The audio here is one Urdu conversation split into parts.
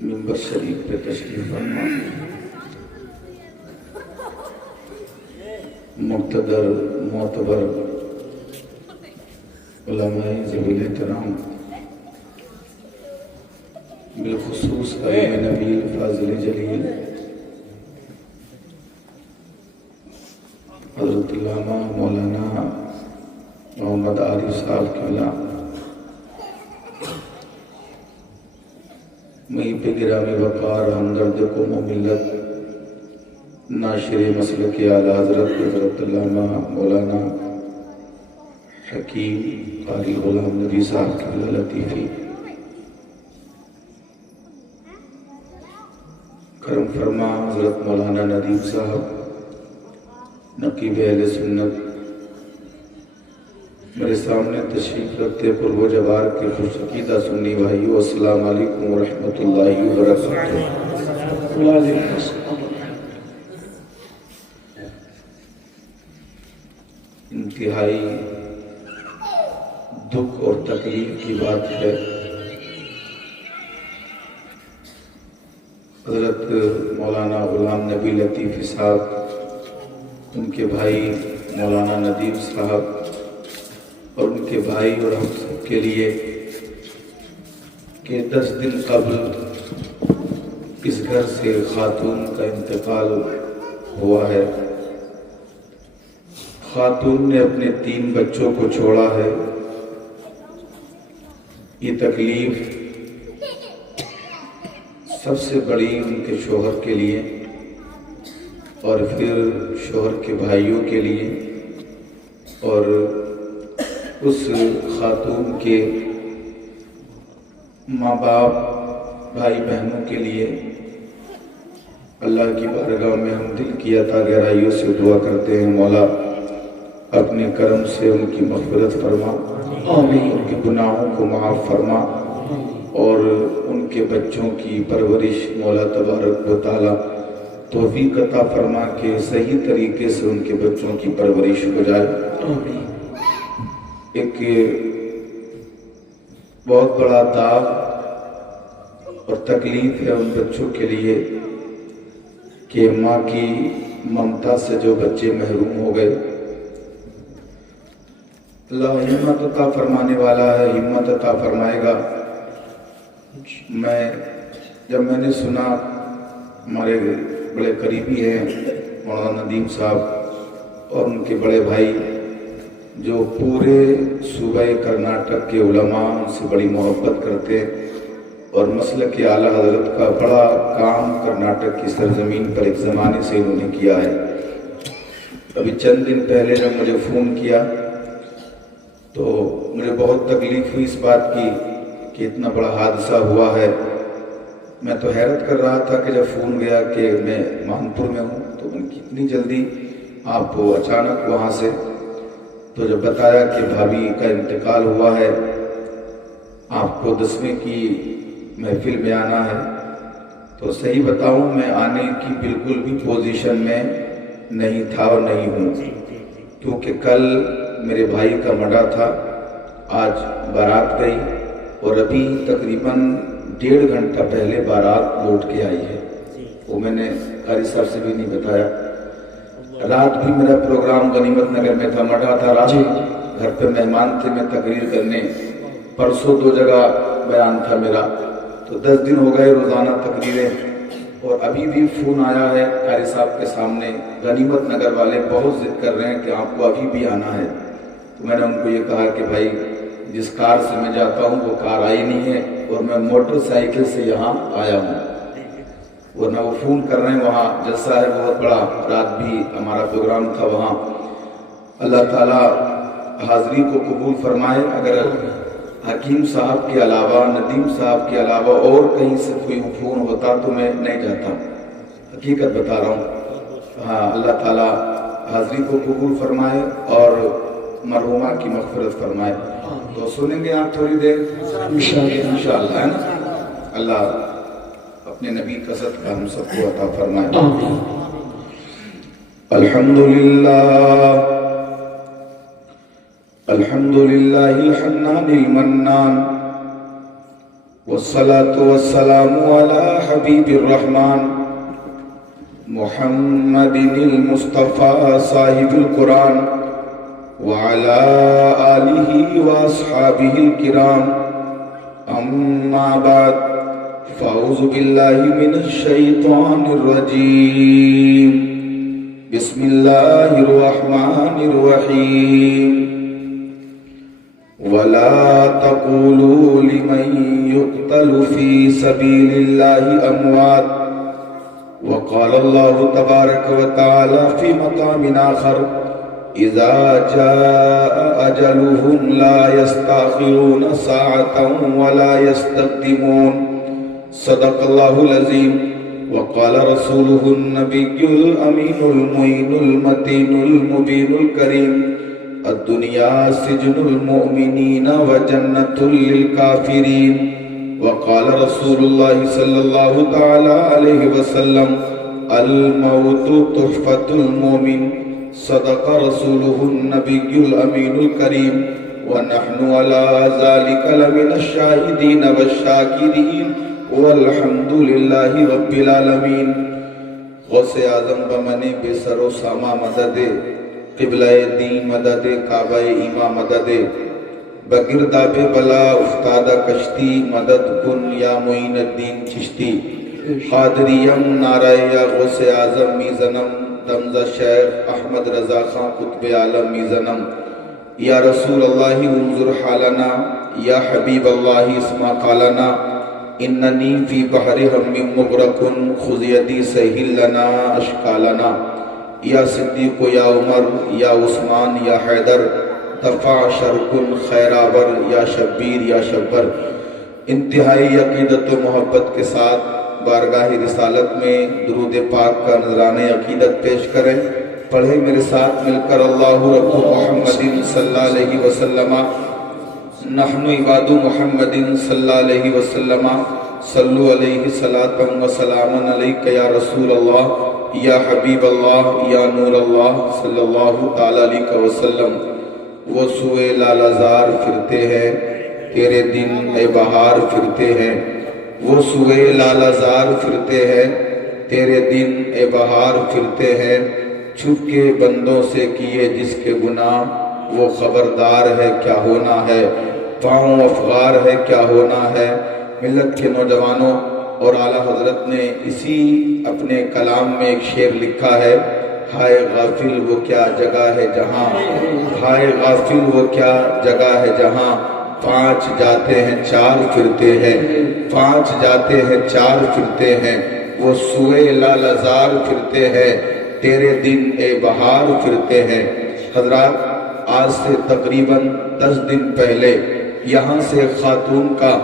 منبر شریف پہ تشریف فرما، مقتدر معتبر علماء ذوی احترام، بالخصوص عالم نبیل فاضل جلیل حضرت علامہ مولانا محمد عارف صاحب قبلہ، وہیں پہ گرامی وقار ہمدرد قوم و ملت ناشر مسلک اعلیٰ حضرت علامہ مولانا حکیم قاری غلام نبی صاحب قبلہ لطیفی، کرم فرما حضرت مولانا ندیم صاحب نقیب اہل سنت، میرے سامنے تشریف رکھتے پرو جوار کے خوش عقیدہ سنی بھائیو، السلام علیکم ورحمۃ اللہ وبرکاتہ۔ انتہائی دکھ اور تکلیف کی بات ہے، حضرت مولانا غلام نبی لطیفی صاحب، ان کے بھائی مولانا ندیم صاحب اور ان کے بھائی اور ہم سب کے لیے کہ 10 دن قبل اس گھر سے خاتون کا انتقال ہوا ہے۔ خاتون نے اپنے 3 بچوں کو چھوڑا ہے۔ یہ تکلیف سب سے بڑی ان کے شوہر کے لیے اور پھر شوہر کے بھائیوں کے لیے اور اس خاتون کے ماں باپ بھائی بہنوں کے لیے۔ اللہ کی بارگاہ میں ہم دل کی عطا گہرائیوں سے دعا کرتے ہیں، مولا اپنے کرم سے ان کی مغفرت فرما، ان کے گناہوں کو معاف فرما اور ان کے بچوں کی پرورش مولا تبارک و تعالی توفیق عطا فرما کہ صحیح طریقے سے ان کے بچوں کی پرورش ہو جائے۔ ایک بہت بڑا داغ اور تکلیف ہے ان بچوں کے لیے کہ ماں کی ممتا سے جو بچے محروم ہو گئے۔ اللہ ہمت عطا فرمانے والا ہے، ہمت عطا فرمائے گا۔ جب میں نے سنا، ہمارے بڑے قریبی ہیں مولانا ندیم صاحب اور ان کے بڑے بھائی جو پورے صوبہ کرناٹک کے علماء ان سے بڑی محبت کرتے ہیں اور مسلک اعلیٰ حضرت کا بڑا کام کرناٹک کی سرزمین پر ایک زمانے سے انہوں نے کیا ہے۔ ابھی چند دن پہلے جب مجھے فون کیا تو مجھے بہت تکلیف ہوئی اس بات کی کہ اتنا بڑا حادثہ ہوا ہے۔ میں تو حیرت کر رہا تھا کہ جب فون گیا کہ میں مانپور میں ہوں تو ان کی اتنی جلدی آپ اچانک وہاں سے، تو جب بتایا کہ بھابھی کا انتقال ہوا ہے، آپ کو 10ویں کی محفل میں آنا ہے، تو صحیح بتاؤں میں آنے کی بالکل بھی پوزیشن میں نہیں تھا اور نہیں ہوں، کیونکہ کل میرے بھائی کا مڈا تھا، آج بارات گئی اور ابھی تقریباً 1.5 گھنٹہ پہلے بارات لوٹ کے آئی ہے۔ وہ میں نے قاری صاحب سے بھی نہیں بتایا۔ رات بھی میرا پروگرام غنیمت نگر میں تھا، مڈا تھا، رات گھر پہ مہمان تھے، میں تقریر کرنے، پرسوں 2 جگہ بیان تھا میرا، تو 10 دن ہو گئے روزانہ تقریریں، اور ابھی بھی فون آیا ہے قاری صاحب کے سامنے، غنیمت نگر والے بہت ضد کر رہے ہیں کہ آپ کو ابھی بھی آنا ہے۔ تو میں نے ان کو یہ کہا کہ بھائی جس کار سے میں جاتا ہوں وہ کار آئی نہیں ہے اور میں موٹر سائیکل سے یہاں آیا ہوں، ورنہ وہ فون کر رہے ہیں وہاں جلسہ ہے بہت بڑا، رات بھی ہمارا پروگرام تھا وہاں۔ اللہ تعالیٰ حاضری کو قبول فرمائے۔ اگر حکیم صاحب کے علاوہ، ندیم صاحب کے علاوہ اور کہیں سے کوئی فون ہوتا تو میں نہیں جاتا، حقیقت بتا رہا ہوں۔ ہاں، اللہ تعالیٰ حاضری کو قبول فرمائے اور مرحومہ کی مغفرت فرمائے۔ تو سنیں گے آپ تھوڑی دیر انشاءاللہ، ہے نا؟ اللہ اپنے نبی کا صدقہ ہم سب کو عطا فرمائے۔ الحمدللہ الحمدللہ الحنان المنان والصلاة والسلام على حبيب الرحمن محمد المصطفى صاحب القرآن وعلى آله وأصحابه الكرام أما بعد فأعوذ بالله من الشيطان الرجيم بسم الله الرحمن الرحيم ولا تقولوا لمن يقتل في سبيل الله أموات وقال الله تبارك وتعالى في مقام آخر إذا جاء أجلهم لا يستأخرون ساعة ولا يستقدمون صدق الله العظيم وقال رسوله النبي الأمين المعين المتين المبين الكريم الدنيا سجن المؤمنين وجنة للكافرين وقال رسول الله صلى الله تعالى عليه وسلم الموت تحفة المؤمن صدق رسوله النبي الأمين الكريم ونحن على ذلك لمن الشاهدين والشاكرين والحمد لله رب العالمین۔ غوث اعظم بمنے بے سر و ساما مدد قبلہ دین مدد کعبہ ایماں مدد بگرداب بلا افتادہ کشتی مدد کن یا معین الدین چشتی قادریم نعرہ یا غوث اعظم میزنم دمزہ شیخ احمد رضا خان قطب عالم میزنم یا رسول اللہ انظر حالنا یا حبیب اللہ اسما قالنا اننی فی بحر ہم مغرقن خذ یدی سہل لنا اشکالنا یا صدیق یا عمر یا عثمان یا حیدر دفع شرکن خیرآور یا شبیر یا شبر۔ انتہائی عقیدت و محبت کے ساتھ بارگاہ رسالت میں درود پاک کا نذرانہ عقیدت پیش کریں۔ پڑھیں میرے ساتھ مل کر اللہ رب محمد صلی اللہ علیہ وسلم نحن عباد محمد صلی اللہ علیہ وسلم صلو علیہ صلاۃ و سلام علیک یا رسول اللہ یا حبیب اللہ یا نور اللہ صلی اللہ تعالی علیہ وسلم۔ وہ سوئے لالازار پھرتے ہیں تیرے دن اے بہار پھرتے ہیں، وہ سوئے لالازار پھرتے ہیں تیرے دن اے بہار پھرتے ہیں، چھپ کے بندوں سے کیے جس کے گناہ وہ خبردار ہے کیا ہونا ہے، پاؤں افغار ہے کیا ہونا ہے۔ ملت کے نوجوانوں اور اعلیٰ حضرت نے اسی اپنے کلام میں ایک شعر لکھا ہے، ہائے غافل وہ کیا جگہ ہے جہاں، ہائے غافل وہ کیا جگہ ہے جہاں، پانچ جاتے ہیں چار پھرتے ہیں، پانچ جاتے ہیں چار پھرتے ہیں، وہ سوئے لالازار پھرتے ہیں تیرے دن اے بہار پھرتے ہیں۔ حضرات، آج سے تقریباً 10 دن پہلے یہاں سے خاتون کا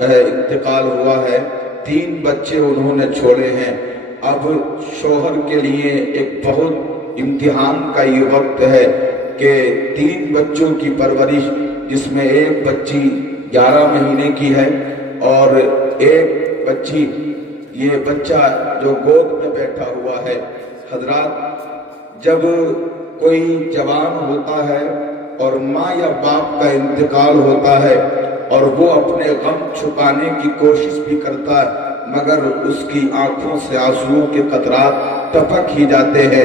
انتقال ہوا ہے، 3 بچے انہوں نے چھوڑے ہیں۔ اب شوہر کے لیے ایک بہت امتحان کا یہ وقت ہے کہ 3 بچوں کی پرورش، جس میں ایک بچی 11 مہینے کی ہے اور ایک بچی، یہ بچہ جو گود میں بیٹھا ہوا ہے۔ حضرات، جب کوئی جوان ہوتا ہے اور ماں یا باپ کا انتقال ہوتا ہے اور وہ اپنے غم چھپانے کی کوشش بھی کرتا ہے، مگر اس کی آنکھوں سے آنسوؤں کے قطرات ٹپک ہی جاتے ہیں۔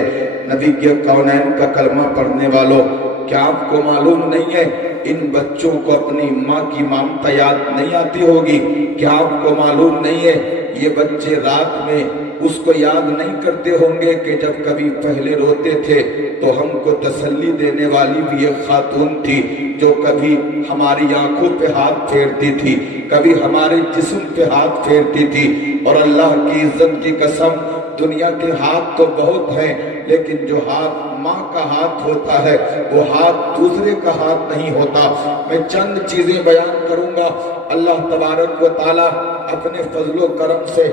نبی کے کونین کا کلمہ پڑھنے والوں، کیا آپ کو معلوم نہیں ہے ان بچوں کو اپنی ماں کی ممتا یاد نہیں آتی ہوگی؟ کیا آپ کو معلوم نہیں ہے یہ بچے رات میں اس کو یاد نہیں کرتے ہوں گے کہ جب کبھی پہلے روتے تھے تو ہم کو تسلی دینے والی بھی ایک خاتون تھی، جو کبھی ہماری آنکھوں پہ ہاتھ پھیرتی تھی، کبھی ہمارے جسم پہ ہاتھ پھیرتی تھی۔ اور اللہ کی عزت کی قسم، دنیا کے ہاتھ تو بہت ہیں، لیکن جو ہاتھ ماں کا ہاتھ ہوتا ہے وہ ہاتھ دوسرے کا ہاتھ نہیں ہوتا۔ میں چند چیزیں بیان کروں گا۔ اللہ تبارک و تعالی اپنے فضل و کرم سے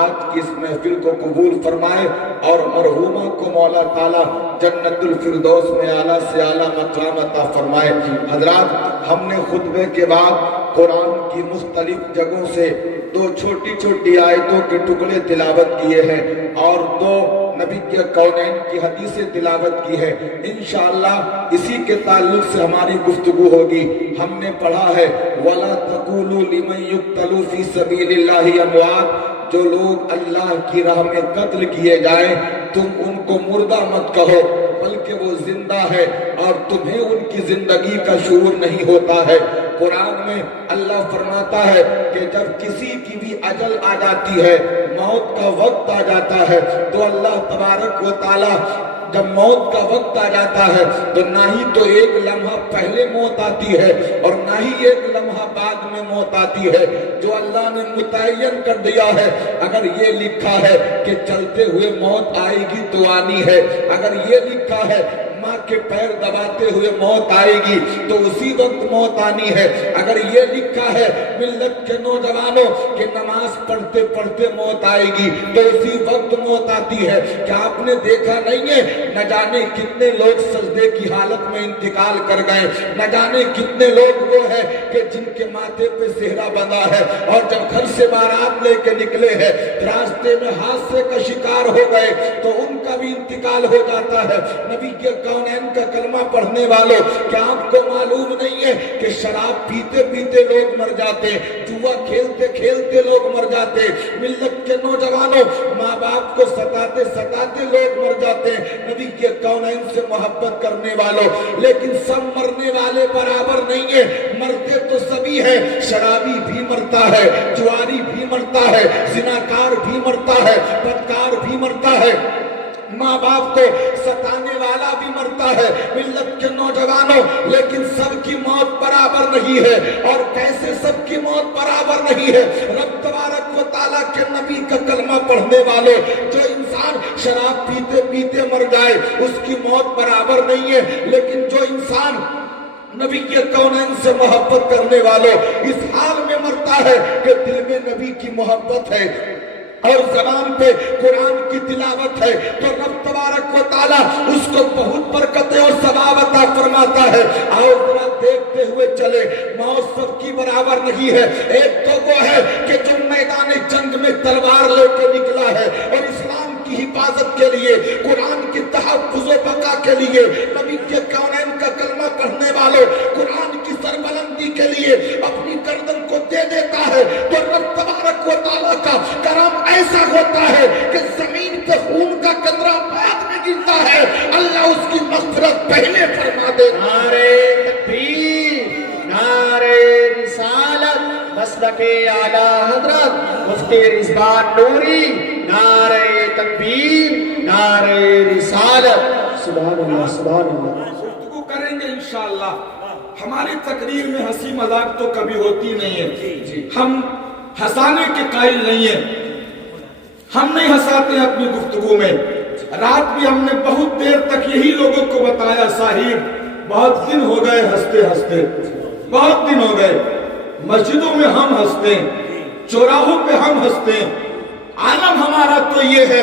آج کی اس محفل کو قبول فرمائے اور مرحومہ کو مولا تعالی جنت الفردوس میں اعلیٰ سے اعلیٰ مقام عطا فرمائے۔ حضرات، ہم نے خطبے کے بعد قرآن کی مختلف جگہوں سے 2 چھوٹی چھوٹی آیتوں کے ٹکڑے تلاوت کیے ہیں اور 2 نبی کے کونین کی حدیث تلاوت کی ہے، انشاءاللہ اسی کے تعلق سے ہماری گفتگو ہوگی۔ ہم نے پڑھا ہے وَلَا تَقُولُوا لِمَنْ يُقْتَلُ فِي سَبِيلِ اللَّهِ أَمْوَاتٌ، جو لوگ اللہ کی راہ میں قتل کیے جائیں تم ان کو مردہ مت کہو، بلکہ وہ زندہ ہے اور تمہیں ان کی زندگی کا شعور نہیں ہوتا ہے۔ قرآن میں اللہ فرماتا ہے کہ جب کسی کی بھی اجل آ جاتی ہے، موت کا وقت آ جاتا ہے، تو اللہ تبارک و تعالی جب موت کا وقت آ جاتا ہے تو نہ ہی تو ایک لمحہ پہلے موت آتی ہے اور نہ ہی ایک لمحہ بعد میں موت آتی ہے۔ جو اللہ نے متعین کر دیا ہے، اگر یہ لکھا ہے کہ چلتے ہوئے موت آئے گی تو آنی ہے، اگر یہ لکھا ہے ماں کے پیر دباتے ہوئے موت آئے گی تو اسی وقت موت آنی ہے، اگر یہ لکھا ہے ملت کے نوجوانوں کہ نماز پڑھتے پڑھتے موت آئے گی تو اسی وقت موت آتی ہے۔ کیا آپ نے دیکھا نہیں ہے نہ جانے کتنے لوگ سجدے کی حالت میں انتقال کر گئے، نہ جانے کتنے لوگ وہ ہیں کہ جن کے ماتھے پہ صحرا بندھا ہے اور جب گھر سے بارات لے کے نکلے ہیں راستے میں حادثے کا شکار ہو گئے تو ان کا بھی انتقال ہو جاتا ہے۔ نبی کے کونین کا کلمہ پڑھنے والوں، کیا آپ کو معلوم نہیں ہے کہ شراب پیتے پیتے لوگ مر جاتے، جوا کھیلتے کھیلتے لوگ مر جاتے، ملت کے نوجوانوں ماں باپ کو ستاتے ستاتے لوگ مر جاتے ہیں، نبی کے کونین سے محبت کرنے والوں، لیکن سب مرنے والے برابر نہیں ہیں، مرتے تو سبھی ہیں، شرابی بھی مرتا ہے، جواری بھی مرتا ہے، زناکار بھی مرتا ہے، بدکار بھی مرتا ہے، ماں باپ کو ستانے والا بھی مرتا ہے، ملت کے نوجوانوں، لیکن سب کی موت برابر نہیں ہے۔ اور کیسے سب کی موت برابر نہیں ہے؟ رب تبارک و تعالیٰ کے نبی کا کلمہ پڑھنے والوں، جو انسان شراب پیتے پیتے مر جائے اس کی موت برابر نہیں ہے، لیکن جو انسان نبی کے کونین سے محبت کرنے والوں اس حال میں مرتا ہے کہ دل میں نبی کی محبت ہے اور زبان پہ قرآن کی تلاوت ہے تو رب تبارک و تعالیٰ اس کو بہت برکتیں اور ثواب عطا فرماتا ہے۔ آؤ ذرا دیکھتے ہوئے چلے، موت سب کی برابر نہیں ہے۔ ایک تو وہ ہے کہ جو میدان جنگ میں تلوار لے کے نکلا ہے اور اسلام کی حفاظت کے لیے، قرآن کی تحفظ و بقا کے لیے، نبی کے کونین کا کلمہ پڑھنے والوں قرآن کی سربلندی کے لیے اپنی گردن کو دے دیتا ہے تو رب تبارک و تعالیٰ کا کرم ایسا ہوتا ہے کہ زمین پہ خون کا قطرہ بعد میں گرتا ہے، اللہ اس کی مغفرت پہلے فرما دے۔ نعرہ تکبیر، نعرہ رسالت، مسلک اعلی حضرت مفتی رضوان نوری، نعرہ تکبیر، نعرہ رسالت، سبحان اللہ سبحان اللہ۔ گفتگو کریں گے انشاءاللہ۔ ہماری تقریر میں ہنسی مذاق تو کبھی ہوتی نہیں ہے، ہم ہنسانے کے قائل نہیں ہیں، ہم نہیں ہنساتے ہیں اپنی گفتگو میں۔ رات بھی ہم نے بہت دیر تک یہی لوگوں کو بتایا صاحب بہت دن ہو گئے ہنستے ہنستے، بہت دن ہو گئے، مسجدوں میں ہم ہنستے ہیں، چوراہوں پہ ہم ہنستے ہیں، عالم ہمارا تو یہ ہے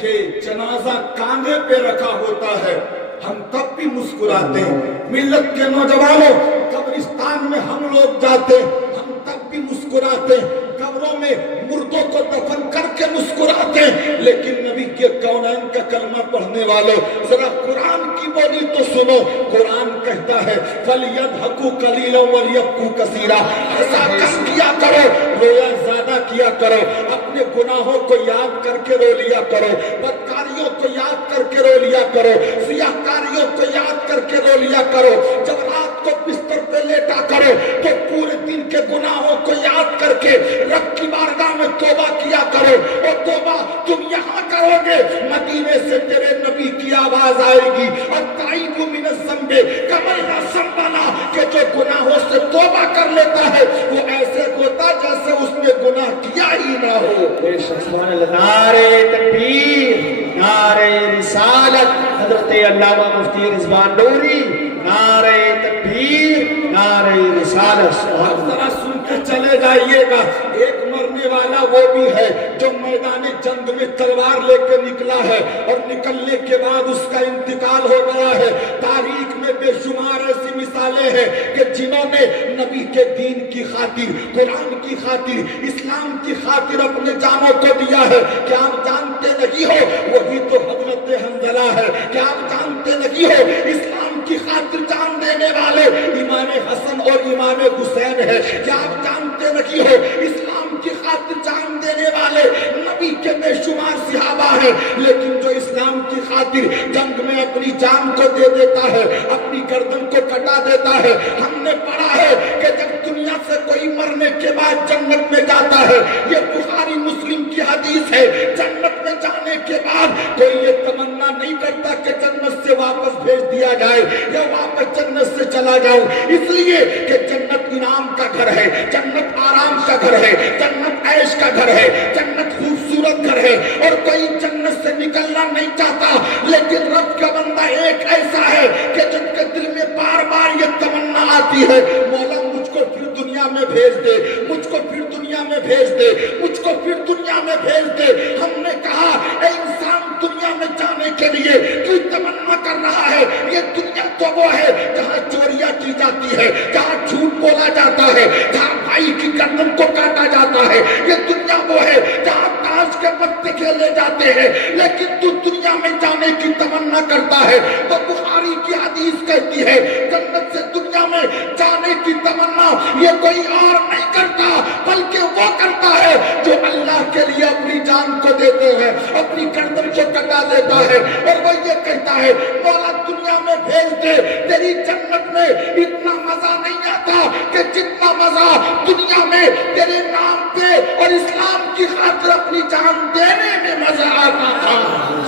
کہ جنازہ کاندھے پہ رکھا ہوتا ہے ہم تب بھی مسکراتے ہیں، ملت کے نوجوانوں قبرستان میں ہم لوگ جاتے ہم تب بھی مسکراتے ہیں، قبروں میں مردوں کو دفن کر کے مسکراتے ہیں، لیکن نبی کے کونین کا کلمہ پڑھنے والوں ذرا قرآن کی بولی تو سنو۔ قرآن کہتا ہے فَلْيَضْحَكُوا قَلِيلًا وَلْيَبْكُوا كَثِيرًا، ایسا کم کیا کرو، رویا زیادہ کیا کرو، اپنے گناہوں کو یاد کر کے رو لیا کرو، بدکاریوں کو یاد کر کے رو لیا کرو، سیاہکاریوں کو یاد کر کے رو لیا کرو، جب رات کو بستر پہ لیٹا کرو تو پورے دن کے گناہوں کو یاد کر کے رب کی بارگاہ میں توبہ کیا کرو، اور توبہ تم یہاں کرو گے مدینے سے تیرے نبی کی آواز آئے گی، التائب من الذنب کمن لا ذنب لہ، کہ جو گناہوں سے توبہ کر لیتا ہے وہ ایسے ہوتا جیسے اس نے گناہ کیا ہی نہ ہو۔ سبحان اللہ۔ نعرہ تکبیر، نعرہ رسالت، حضرت علامہ مفتی رضوان نوری، نعرہ تکبیر، نعرہ رسالت۔ اب ذرا سن کے چلے جائیے گا، ایک مرنے والا وہ بھی ہے جو میدان جنگ میں تلوار لے کے نکلا ہے اور نکلنے کے بعد اس کا انتقال ہو گیا ہے. تاریخ میں بے شمار ایسی مثالیں ہیں کہ جنہوں نے نبی کے دین کی خاطر، قرآن کی خاطر، اسلام کی خاطر اپنے جانوں کو دیا ہے. کیا آپ جانتے نہیں ہو وہی تو حضرت حنظلہ ہے؟ کیا آپ جانتے نہیں ہو اسلام کی خاطر جان دینے والے امام حسن اور امام حسین ہے؟ کیا آپ جانتے نہیں ہو اسلام کی خاطر جان دینے والے نبی کے بے شمار صحابہ ہیں؟ لیکن جو اسلام کی خاطر جنگ میں اپنی جان کو دے دیتا ہے، اپنی گردن کو کٹا دیتا ہے. ہم نے پڑھا ہے کہ جب دنیا سے کوئی مرنے کے بعد جنت میں جاتا ہے، یہ بخاری مسلم کی حدیث ہے، جنت میں جانے کے بعد کوئی یہ تمنا نہیں کرتا کہ جنت سے واپس بھیج دیا جائے یا واپس جنت سے چلا جاؤں، اس لیے کہ جنت انعام کا گھر ہے، جنت آرام کا گھر ہے، جنت عیش کا گھر ہے، جنت خوبصورت گھر ہے، اور کوئی جنت سے نکلنا نہیں چاہتا. لیکن رب کا بندہ ایک ایسا ہے کہ جن کے دل میں بار بار یہ تمنا آتی ہے، مولا مجھ کو پھر دنیا میں بھیج دے، مجھ کو پھر دنیا میں بھیج دے، مجھ کو پھر دنیا میں بھیج دے. ہم نے کہا اے انسان، دنیا میں جانے کے لیے کیوں تمنا کر رہا ہے؟ یہ دنیا تو وہ ہے جہاں چوریاں کی جاتی ہے، جہاں جھوٹ بولا جاتا ہے، جہاں بھائی کی گردن کو کاٹا جاتا ہے. یہ دنیا وہ ہے جہاں تاش کے پتے کھیلے جاتے ہیں. لیکن تو دنیا میں جانے کی تمنا کرتا ہے تو بخاری کی حدیث کہتی ہے جنت سے دنیا میں جانے کی تمنا یہ کوئی اور نہیں کرتا بلکہ وہ کرتا ہے جو اللہ کے لیے اپنی جان کو دیتے ہیں، اپنی گردن کو کٹا دیتا ہے. اور وہ یہ کہتا ہے مولا دنیا میں بھیج دے، تیری جنت میں اتنا مزہ نہیں آتا کہ جتنا مزہ دنیا میں تیرے نام پہ اور اسلام کی خاطر اپنی جان دینے میں مزہ آتا تھا.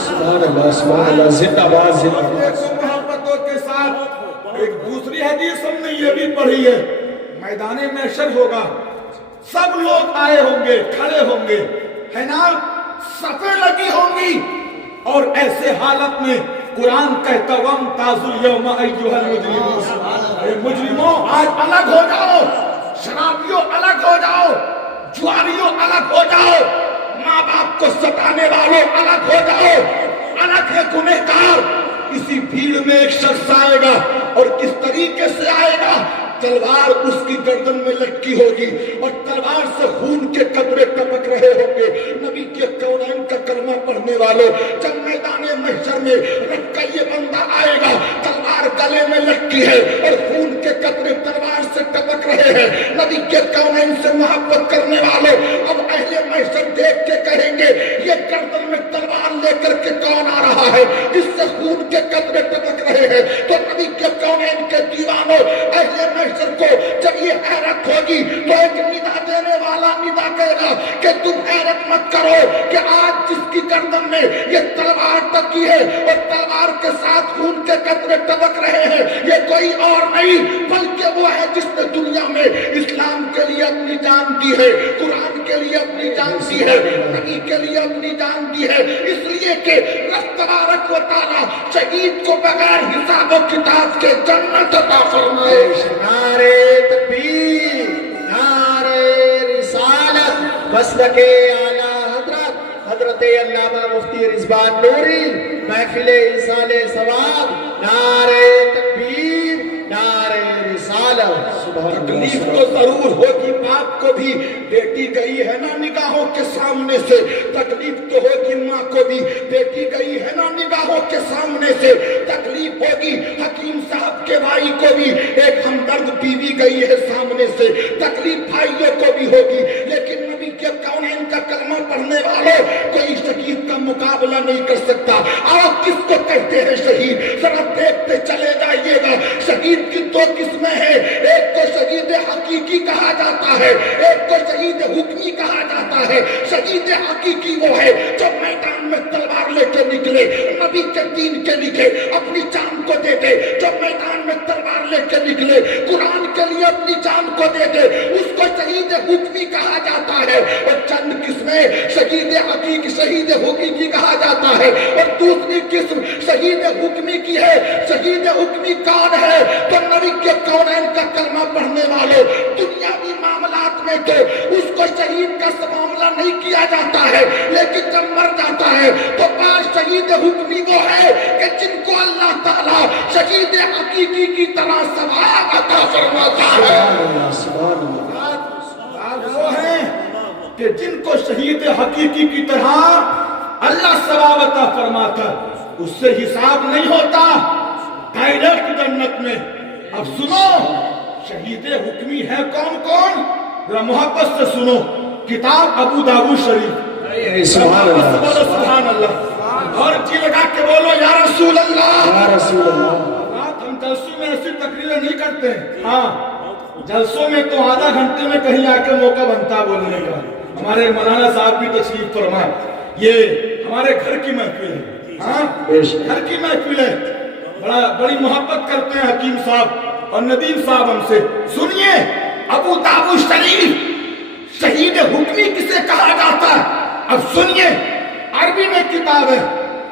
سبحان اللہ، سبحان اللہ، زندہ باد، زندہ باد. دیکھو محبتوں کے ساتھ ایک دوسری حدیث ہم نے یہ بھی پڑھی ہے، میدان محشر ہوگا، سب لوگ آئے ہوں گے، کھڑے ہوں گے، ہے نا، صفیں لگی ہوں گی، اور ایسے حالت میں قرآن کہتا وَامْتَازُوا الْيَوْمَ أَيُّهَا الْمُجْرِمُونَ، اے مجرموں آج الگ ہو جاؤ، شرابیوں الگ ہو جاؤ، جواریوں الگ ہو جاؤ، ماں باپ کو ستانے والوں الگ ہو جاؤ، الگ ہے گنہگار. اسی بھیڑ میں ایک شخص آئے گا، اور کس طریقے سے آئے گا؟ تلوار اس کی گردن میں لٹکی ہوگی اور تلوار سے خون کے قطرے ٹپک رہے ہوں گے. نبی کے کونین کا کلمہ پڑھنے والوں، جب میدان محشر میں رب کا یہ بندہ آئے گا، تلوار گلے میں لٹکی ہے اور خون کے قطرے تلوار سے ٹپک رہے ہیں، نبی کے کونین سے محبت کرنے والوں، اب اہل محشر دیکھ کے کہیں گے یہ گردن میں تلوار لے کر کے کون آ رہا ہے جس سے خون کے قطرے ٹپک رہے ہیں؟ تو نبی کے کونین کے دیوانوں، اہل محشر کو جب یہ حیرت ہوگی تو ایک ندا دینے والا ندا کہے گا کہ تم حیرت مت کرو کہ آج جس کی گردن میں یہ تلوار ٹکی ہے اور تلوار کے ساتھ خون کے قطرے ٹپک رہے ہیں، یہ کوئی اور نہیں بلکہ وہ ہے جس نے دنیا میں اسلام کے لیے اپنی جان دی ہے، قرآن کے لیے اپنی جان دی ہے، نبی کے لیے اپنی جان دی ہے. اس لیے کہ رب تبارک و تعالی شہید کو بغیر حساب و کتاب کے جنت عطا فرمائے. نعرے تکبیر، نعرے رسالت، مسلک اعلیٰ حضرت علامہ مفتی رضوان نوری، محفل ایصال ثواب. نعرے تکبیر، نعرے رسالت. تکلیف تو ضرور ہوگی، باپ کو بھی، بیٹی گئی ہے نا نگاہوں کے سامنے سے، تکلیف تو ہوگی ماں کو بھی، بیٹی گئی ہے نا نگاہوں کے سامنے سے، تکلیف ہوگی حکیم صاحب کے بھائی کو بھی، ایک ہمدرد بیوی گئی ہے سامنے سے، تکلیف بھائیوں کو بھی ہوگی. لیکن نبی کے کونین کا کلمہ پڑھنے والوں کوئی شہید کا مقابلہ نہیں کر سکتا. آؤ کس کو کہتے ہیں شہید؟ ذرا دیکھتے چلے جائیے گا. شہید کی دو قسمیں ہیں، ایک کو شہید حقیقی کہا جاتا ہے، ایک کو شہید حکمی کہا جاتا ہے. شہید حقیقی وہ ہے جو میدان میں تلوار لے کے نکلے، نبی کے دین کے لیے اپنی جان کو دے دے. جو میدان میں تلوار لے کے نکلے، قرآن کے لیے اپنی جان کو دے دے، اس کو شہید حکمی کہا جاتا ہے. اور چند قسمیں میں شہید حقیقی شہید حقیقی کہا جاتا ہے، اور دوسری قسم شہید حکمی کی ہے۔ شہید حکمی کون ہے؟ تو نبی کے کونین کا کلمہ پڑھنے والے۔ دنیاوی معاملات میں تو اس کو شہید کا معاملہ نہیں کیا جاتا ہے، لیکن جب مر جاتا ہے تو بعض شہید حکمی وہ ہے کہ جن کو اللہ تعالیٰ شہید حقیقی کی طرح ثواب عطا فرماتا ہے۔ بعض وہ ہیں کہ جن کو شہید حقیقی کی طرح اللہ ثواب عطا فرماتا ہے، اس سے حساب نہیں ہوتا، ڈائریکٹ جنت میں۔ اب سنو شہید حکمی ہے کون کون، ذرا محبت سے سنو۔ کتاب ابو داؤد شریف، سبحان اللہ، اور جی لگا کے بولو یا رسول اللہ، یا رسول اللہ۔ رات ہم جلسوں میں ایسی تقریریں نہیں کرتے ہیں، ہاں جلسوں میں تو آدھا گھنٹے میں کہیں آ کے موقع بنتا بولنے کا۔ ہمارے مولانا صاحب بھی تشریف فرمائے، یہ ہمارے گھر کی محفل ہے، ہاں گھر کی محفل ہے، بڑی محبت کرتے ہیں حکیم صاحب اور ندیم صاحب ہم سے۔ سنیے ابو داؤد شریف شہید حکمی کسے کہا جاتا ہے؟ اب سنیے، عربی میں کتاب ہے،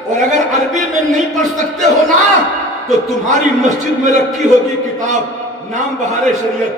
اور اگر عربی میں نہیں پڑھ سکتے ہو نا تو تمہاری مسجد میں رکھی ہوگی کتاب، نام بہار شریعت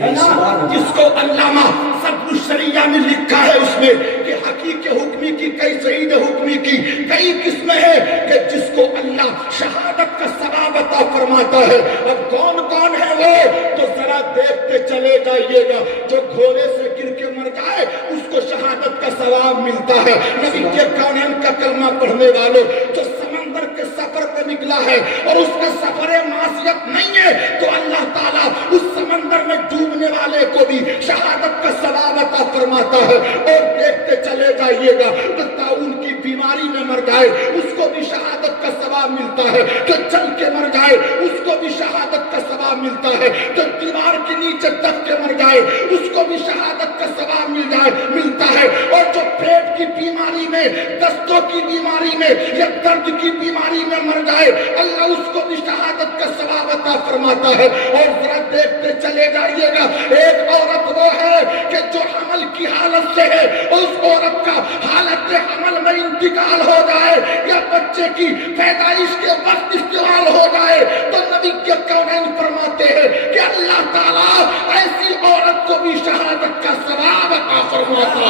ہے نا، جس کو علامہ صدر الشریعہ نے لکھا ہے اس میں کہ حقیقی حکمی کی کئی شہید حکمی کی کئی قسمیں ہیں کہ جس کو اللہ شہادت کا ثواب عطا فرماتا ہے۔ اب کون کون ہے وہ تو ذرا دیکھتے چلے جائیے گا۔ جو گھوڑے سے گر کے مر جائے اس کو شہادت کا ثواب ملتا ہے۔ نبی کے کونین کا کلمہ پڑھنے والوں، جو سمندر کے سفر پہ نکلا ہے اور اس کا سفر معصیت نہیں ہے تو اللہ تعالیٰ اس سمندر میں ڈوبنے والے کو بھی شہادت کا ثواب عطا فرماتا ہے۔ اور دیکھتے چلے جائیے گا، تو طاعون کی بیماری میں مر جائے اس کو بھی شہادت کا ثواب ملتا ہے، جو چل کے مر جائے اس کو بھی شہادت کا ثواب ملتا ہے، جو دیوار کے نیچے دب کے مر جائے اس کو بھی شہادت کا ثواب ملتا ہے، اور جو پیٹ کی بیماری میں، دستوں کی بیماری میں یا درد کی بیماری میں مر جائے اللہ اس کو بھی شہادت کا ثواب عطا فرماتا ہے۔ اور ذرا دیکھتے چلے جائیے گا، ایک عورت وہ ہے کہ جو حمل کی حالت سے ہے، اس عورت کا حالت حمل میں انتقال ہو جائے یا بچے کی پیدائش کے وقت انتقال ہو جائے تو نبی کے کونین فرماتے ہیں کہ اللہ تعالیٰ ایسی عورت کو بھی شہادت کا ثواب عطا فرماتا ہے۔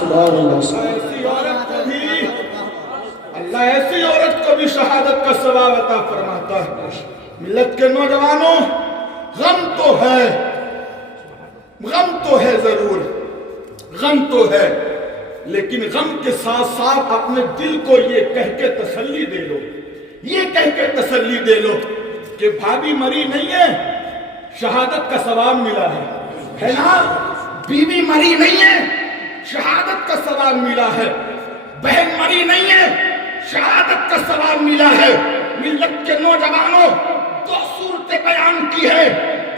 سبحان اللہ۔ ایسی عورت کو بھی اللہ ایسی عورت کو بھی شہادت کا ثواب عطا فرماتا ہے۔ ملت کے نوجوانوں، غم تو ہے ضرور، غم تو ہے، لیکن غم کے ساتھ ساتھ اپنے دل کو یہ کہہ کے تسلی دے لو، یہ کہہ کے تسلی دے لو کہ بھابھی مری نہیں ہے، شہادت کا ثواب ملا ہے نا، بیوی مری نہیں ہے، شہادت کا ثواب ملا ہے، بہن مری نہیں ہے، شہادت کا ثواب ملا ہے۔ ملت کے نوجوانوں، دو صورتیں بیان کی ہے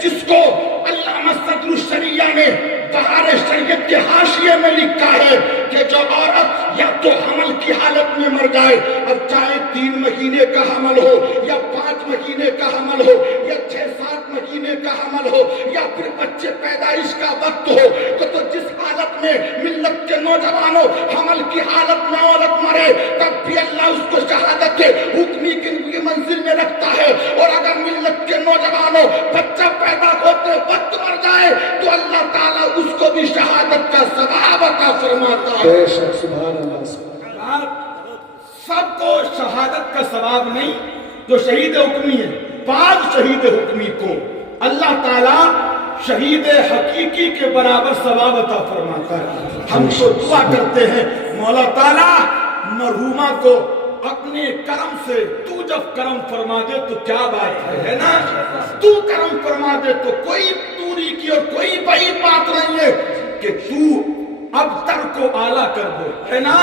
جس کو علامہ صدر الشریعہ نے بہار شریعت کے حاشیے میں لکھا ہے کہ جو عورت یا تو حمل کی حالت میں مر جائے، اب چاہے 3 مہینے کا حمل ہو یا 5 مہینے کا حمل ہو یا 6-7 مہینے کا حمل ہو یا پھر بچے پیدائش کا وقت ہو، تو جس حالت میں ملت کے نوجوانوں حمل کی حالت میں عورت مرے تب بھی اللہ اس کو شہادت حکمی کی منزل میں رکھتا ہے۔ اور اگر ملت کے نوجوانوں بچہ پیدا ہوتے وقت مر جائے تو اللہ تعالیٰ اس کو بھی شہادت کا ثواب عطا فرماتا ہے۔ بے شک، سبحان اللہ۔ سب کو شہادت کا ثواب نہیں، جو شہید حکمی ہے، بعض شہید حکمی کو اللہ تعالیٰ شہید حقیقی کے برابر ثواب عطا فرماتا ہے۔ ہم تو دعا کرتے ہیں مولا تعالیٰ مرحومہ کو اپنے کرم سے، تو جب کرم فرما دے تو کیا بات ہے نا، تو کرم فرما دے تو کوئی دوری کی اور کوئی بعید بات نہیں ہے کہ تو اب تر کو اعلیٰ کر دے، ہے نا،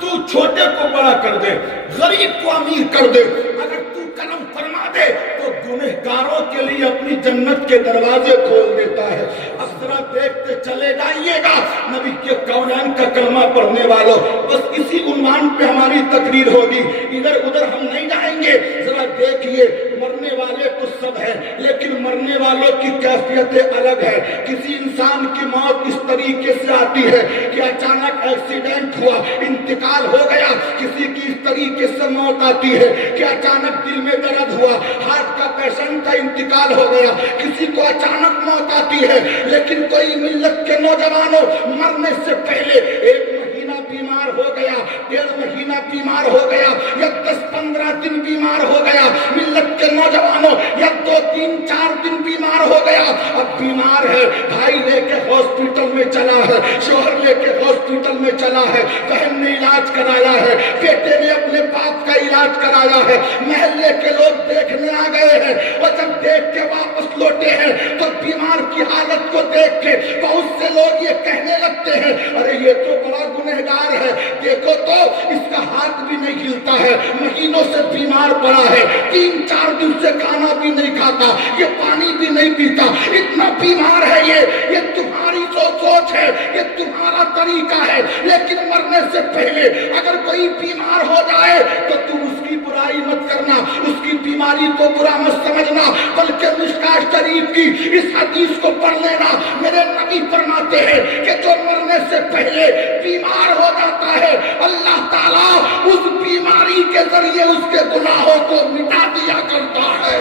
تو چھوٹے کو بڑا کر دے، غریب کو امیر کر دے۔ اگر تو کرم فرما دے تو گنہگاروں کے لیے اپنی جنت کے دروازے کھول دیتا ہے۔ اب ذرا دیکھتے چلے جائیے گا نبی کے کونین کا کلمہ پڑھنے والوں. بس اسی عنوان پہ ہماری تقریر ہوگی, ادھر ادھر ہم نہیں جائیں گے. ذرا دیکھیے, مرنے والے تو سب ہیں لیکن مرنے والوں کی کیفیتیں الگ ہے. کسی انسان کی موت اس طریقے سے آتی ہے کہ اچانک ایکسیڈنٹ ہوا, انتقال ہو گیا. کسی کی اس طریقے سے موت آتی ہے کہ اچانک دل میں درد ہوا, ہارٹ کا پیشنٹ تھا, انتقال ہو گیا. کسی کو اچانک موت آتی ہے. لیکن کوئی ملت کے نوجوانوں مرنے سے پہلے 1 مہینہ بیمار ہو گیا, 1.5 مہینہ بیمار ہو گیا, یا 10-15 دن بیمار ہو گیا. ملت کے نوجوانوں یا 2-3 4 دن بیمار ہو گیا. اب بیمار ہے, بھائی لے کے ہاسپٹل میں چلا ہے, شوہر لے کے ہاسپٹل میں چلا ہے, بہن نے علاج کرایا ہے, بیٹے نے اپنے باپ کا علاج کرایا ہے, محلے کے لوگ دیکھنے آ گئے ہیں. اور جب دیکھ کے واپس لوٹے ہیں تو بیمار کی حالت کو دیکھ کے بہت سے لوگ یہ کہنے لگتے ہیں, ارے یہ تو بڑا گنہگار ہے, دیکھو تو اس کا ہاتھ بھی نہیں ہلتا ہے, مہینوں سے بیمار پڑا ہے, 3-4 دن سے کھانا بھی نہیں کھاتا, یہ پانی بھی نہیں پیتا, اتنا بیمار ہے. یہ تمہاری سوچ ہے, یہ تمہارا طریقہ ہے. لیکن مرنے سے پہلے اگر کوئی بیمار ہو جائے تو تم اس کی برائی مت کرنا, اس کی بیماری کو برا مت سمجھنا, بلکہ مشکاہ شریف کی اس حدیث کو پڑھ لینا. میرے نبی فرماتے ہیں کہ جو مرنے سے پہلے بیمار ہو جاتا ہے, اللہ تعالیٰ اس بیماری کے ذریعے اس کے گناہوں کو مٹا دیا کرتا ہے.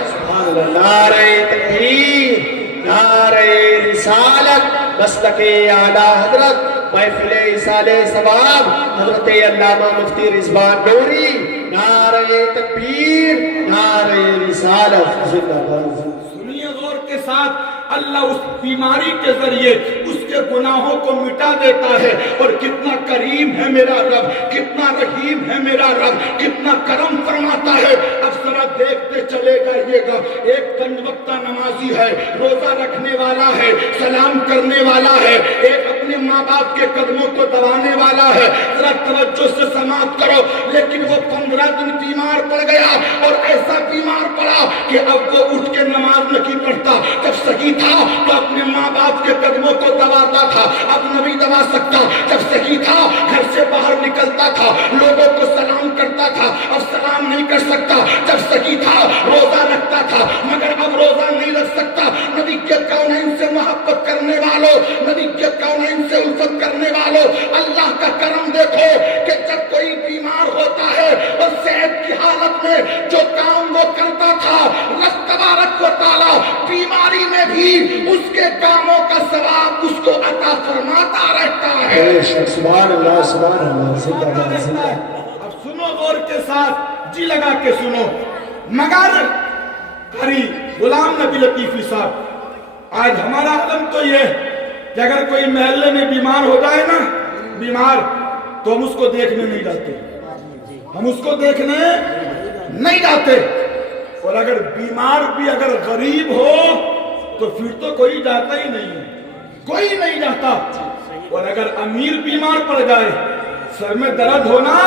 نعرہ تکبیر, نعرہ رسالت, مسلک اعلیٰ حضرت محفل ایصال ثواب حضرت علامہ مفتی رضوان نوری. نعرہ تکبیر, نعرہ رسالت, زندہ باد. سنیے غور کے ساتھ, اللہ اس بیماری کے ذریعے اس کے گناہوں کو مٹا دیتا ہے. اور کتنا کریم ہے میرا رب, کتنا رحیم ہے میرا رب, کتنا کرم فرماتا ہے. اب ذرا دیکھتے چلے جائیے گا, ایک 5 وقتہ نمازی ہے, روزہ رکھنے والا ہے, سلام کرنے والا ہے, ایک اپنے ماں باپ کے قدموں کو دبانے والا ہے. ذرا توجہ سے سماعت کرو. لیکن وہ 15 دن بیمار پڑ گیا, اور ایسا بیمار پڑا کہ اب وہ اٹھ کے نماز نہیں پڑھتا. جب صحیح تھا تو اپنے ماں باپ کے قدموں کو دباتا تھا, اب نہیں دبا سکتا. جب صحیح تھا گھر سے باہر نکلتا تھا, لوگوں کو سلام کرتا تھا, اب سلام نہیں کر سکتا. جب صحیح تھا روزہ رکھتا تھا, مگر اب روزہ نہیں رکھ سکتا. نبی کے کونین سے محبت کرنے والوں, نبی کے کونین سے الفت کرنے والوں, اللہ کا کرم دیکھو کہ جب کوئی بیمار ہوتا ہے اور صحت کی حالت میں جو کام وہ کرتا تھا, اللہ تبارک و تعالیٰ بیماری میں بھی اس کے کاموں کا ثواب اس کو عطا فرماتا رہتا ہے. سبحان اللہ, سبحان اللہ, زندہ باد, زندہ. اب سنو غور کے ساتھ, جی لگا کے سنو. مگر قاری غلام نبی لطیفی صاحب, آج ہمارا عالم تو یہ کہ اگر کوئی محلے میں بیمار ہو جائے نا, بیمار, تو ہم اس کو دیکھنے نہیں جاتے, ہم اس کو دیکھنے نہیں جاتے. اور اگر بیمار بھی اگر غریب ہو تو پھر تو کوئی جاتا ہی نہیں ہے, کوئی نہیں جاتا. اور اگر امیر بیمار پڑ جائے, سر میں درد ہونا,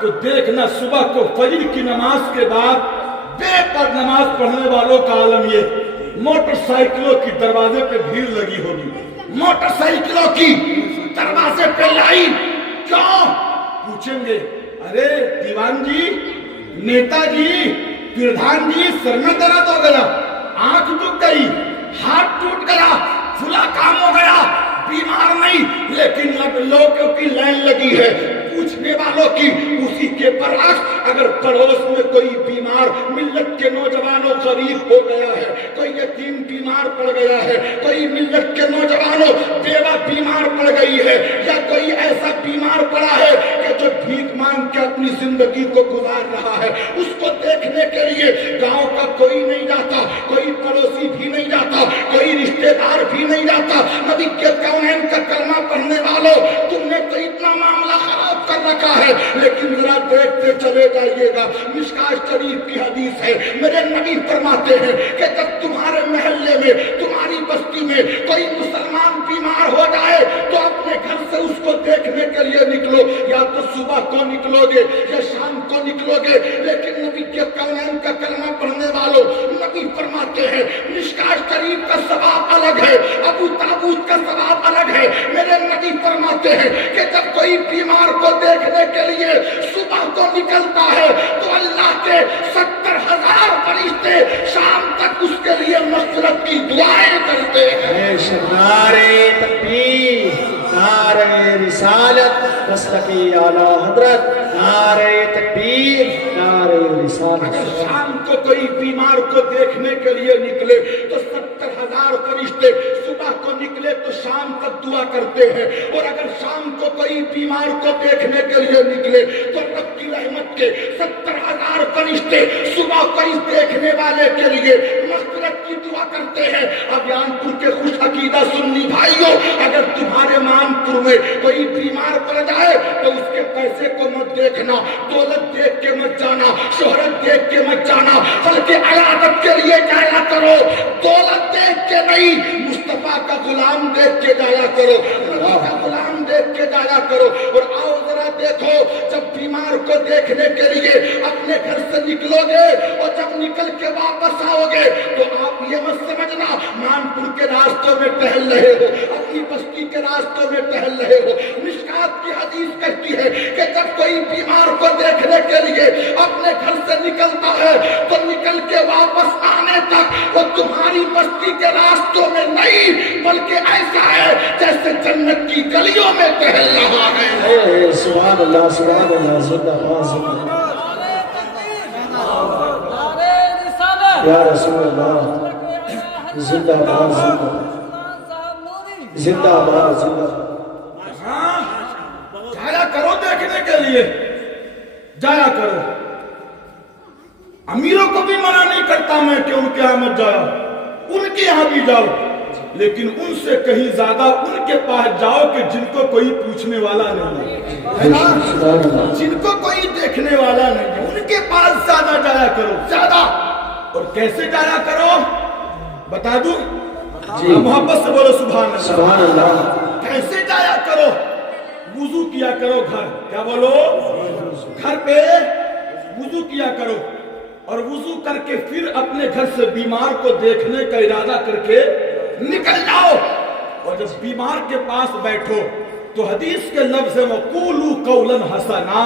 تو دیکھنا صبح کو فجر کی نماز کے بعد بے پر نماز پڑھنے والوں کا عالم یہ, موٹر سائیکلوں کی دروازے پہ بھیڑ لگی ہوگی, موٹر سائیکلوں کی دروازے پہ لائن. کیوں پوچھیں گے, ارے دیوان جی, نیتا جی, پردھان جی, سر میں درد ہو گیا, آنکھ دکھ گئی, ہاتھ ٹوٹ گیا, فلاں کام ہو گیا, بیمار نہیں. لیکن اب لوگوں کی لائن لگی ہے پوچھنے والوں کی. اسی کے برعکس اگر پڑوس میں کوئی بیمار, ملت کے نوجوانوں غریب ہو گیا ہے, کوئی یتیم بیمار پڑ گیا ہے, کوئی ملت کے نوجوانوں بیوہ بیمار پڑ گئی ہے, یا کوئی ایسا بیمار پڑا ہے کہ جو بھیک مانگ کے اپنی زندگی کو گزار رہا ہے, اس کو دیکھنے کے لیے گاؤں کا کوئی نہیں جاتا, کوئی پڑوسی بھی نہیں جاتا, کوئی رشتہ دار بھی نہیں جاتا. نبی کے کونین کا کلمہ پڑھنے والوں, تم نے تو اتنا معاملہ خراب کر رکھا ہے. لیکن ذرا دیکھتے چلے جائیے گا, مشکاہ شریف کی حدیث ہے, میرے نبی فرماتے ہیں کہ جب تمہارے محلے میں, تمہاری بستی میں کوئی مسلمان بیمار ہو جائے تو اپنے گھر سے اس کو دیکھنے کے لیے نکلو. یا تو صبح کو نکلو گے یا شام کو نکلو گے. لیکن نبی کے کونین کا کلمہ پڑھنے والوں, نبی فرماتے ہیں, مشکاہ شریف کا ثواب الگ ہے، ابو داؤد کا ثواب الگ ہے۔ میرے نبی فرماتے ہیں کہ جب کوئی بیمار کو دیکھنے کے لیے صبح کو نکلتا ہے تو اللہ کے 70,000 فرشتے شام تک اس کے لیے مغفرت کی دعائیں کرتے ہیں۔ نعرے تکبیر، نعرے رسالت، مسلکی اعلی حضرت، نعرے تکبیر، نعرے رسالت۔ اگر شام کو کوئی بیمار کو دیکھنے کے لیے نکلے تو 70,000 فرشتے صبح کو نکلے تو شام تک دعا کرتے ہیں، اور اگر شام کو کوئی بیمار کو دیکھنے کے لیے نکلے تو رب کی رحمت کے 70,000 فرشتے صبح کو اس دیکھنے والے کے لیے مغفرت کی دعا کرتے ہیں۔ اب یانپور کے خوش عقیدہ سنی بھائیوں، اگر تمہارے مانپور میں کوئی بیمار پڑ جائے تو اس کے پیسے کو مت دیکھنا، دولت دیکھ کے مت جانا، شہرت دیکھ کے مت جانا، بلکہ عیادت کے لیے جایا کرو، دولت دیکھ کے نہیں، مصطفیٰ کا غلام دیکھ کے جایا کرو، نبی کا غلام دیکھ کے جایا کرو۔ اور آؤ ذرا دیکھو، جب بیمار کو دیکھنے کے لیے اپنے گھر سے نکلو گے اور جب نکل کے واپس آؤ گے تو آپ یہ مت سمجھنا مانپور کے راستوں میں ٹہل رہے ہو، اپنی بستی کے راستوں میں ٹہل رہے ہو۔ مشکات کی حدیث کہتی ہے کہ جب کوئی بیمار کو دیکھنے کے لیے اپنے گھر سے نکلتا ہے تو نکل کے واپس آنے تک وہ تمہاری بستی کے راستوں میں نہیں بلکہ ایسا ہے جیسے جنت کی گلیوں میں ٹہل رہا ہے۔ سبحان اللہ، سبحان اللہ، زندہ باد، زندہ باد یا رسول اللہ، زندہ باد، زندہ باد، زندہ باد، زندہ باد۔ ہاں، جایا کرو دیکھنے کے لیے، جایا کرو۔ امیروں کو بھی منع نہیں کرتا میں کہ ان کے یہاں مت جاؤ، ان کے یہاں بھی جاؤ، لیکن ان سے کہیں زیادہ ان کے پاس جاؤ کہ جن کو کوئی پوچھنے والا نہیں ہے نا، جن کو کوئی دیکھنے والا نہیں ہے، ان کے پاس زیادہ جایا کرو، زیادہ۔ اور کیسے جایا کرو بتا دوں؟ محبت سے بولو سبحان اللہ، سبحان اللہ۔ کیسے جایا کرو؟ وضو کیا کرو گھر، کیا بولو؟ گھر پہ وضو کیا کرو، اور وضو کر کے پھر اپنے گھر سے بیمار کو دیکھنے کا ارادہ کر کے نکل جاؤ، اور جب بیمار کے پاس بیٹھو تو حدیث کے لفظ ہے وَقُولُوا قَوْلًا حَسَنًا،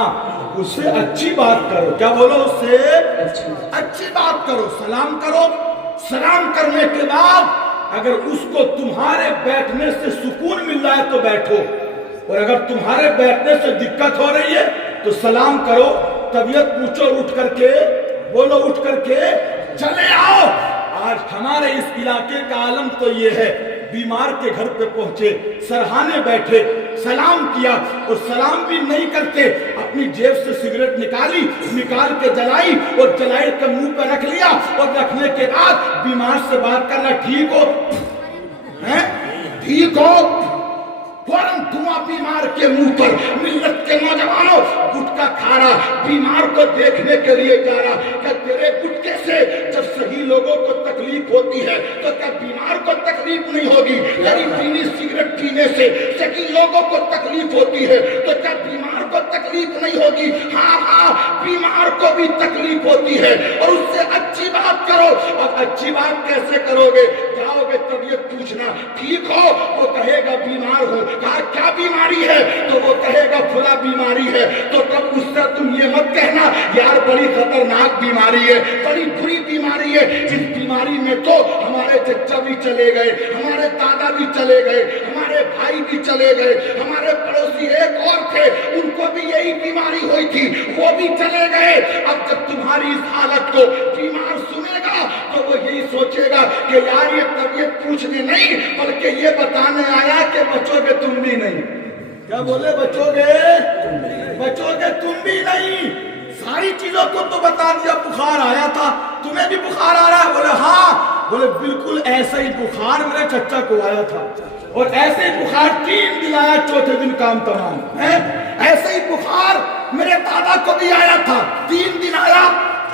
اس سے اچھی بات کرو، کیا بولو؟ اس سے اچھی بات کرو، سلام کرو۔ سلام کرنے کے بعد اگر اس کو تمہارے بیٹھنے سے سکون مل رہا ہے تو بیٹھو، اور اگر تمہارے بیٹھنے سے دقت ہو رہی ہے تو سلام کرو، طبیعت پوچھو، اٹھ کر کے بولو، اٹھ کر کے چلے آؤ۔ آج ہمارے اس علاقے کا عالم تو یہ ہے، بیمار کے گھر پہ پہنچے، سرہانے بیٹھے، سلام کیا، اور سلام بھی نہیں کرتے، اپنی جیب سے سگریٹ نکالی، نکال کے جلائی، اور جلائی کے منہ پہ رکھ لیا، اور رکھنے کے بعد بیمار سے بات کرنا ٹھیک ہو؟ ٹھیک ہو؟ فوراً دھواں بیمار کے منہ پر۔ ملت کے نوجوانوں، گٹکا کھا رہا، بیمار کو دیکھنے کے لیے جا رہا، کیا تیرے گٹکے سے جب صحیح لوگوں کو تکلیف ہوتی ہے تو کیا بیمار کو تکلیف نہیں ہوگی؟ یعنی بینی سگریٹ پینے سے صحیح لوگوں کو تکلیف ہوتی ہے تو کیا بیمار کو تکلیف نہیں ہوگی؟ ہاں ہاں، بیمار کو بھی تکلیف ہوتی ہے، اور اس سے اچھی بات کرو۔ اور اچھی بات کیسے کرو گے؟ جاؤ گے طبیعت پوچھنا، ٹھیک ہو؟ وہ کہے گا بیمار ہوں۔ کہا کیا بیماری ہے؟ تو وہ کہے گا فلاں بیماری ہے۔ تو تب اس سے تم یہ مت کہنا یار بڑی خطرناک بیماری ہے، بڑی بری بیماری ہے، اس بیماری میں تو ہمارے چچا بھی چلے گئے، ہمارے دادا بھی چلے گئے، ہمارے بھائی بھی چلے گئے، ہمارے پڑوسی ایک اور تھے، ان کو بھی یہی بیماری ہوئی تھی، وہ بھی چلے گئے۔ اب جب تمہاری اس حالت کو بیمار سنے گا تو وہ یہی سوچے گا کہ یار یہ طبیعت پوچھنے نہیں بلکہ یہ بتانے آیا کہ بچو گے تم بھی نہیں۔ کیا بولے؟ بچو گے تم بھی نہیں۔ ساری چیزوں کو تو بتا دیا، بخار آیا تھا، تمہیں بھی بخار آ رہا ہے؟ بولے ہاں۔ بولے بالکل ایسا ہی بخار میرے چچا کو آیا تھا، اور ایسے ہی بخار 3 دن آیا، چوتھے دن کام تمام ہے۔ ایسے ہی بخار میرے دادا کو بھی آیا تھا، 3 دن آیا،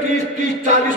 20, 30, 40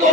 2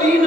3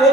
2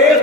1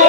2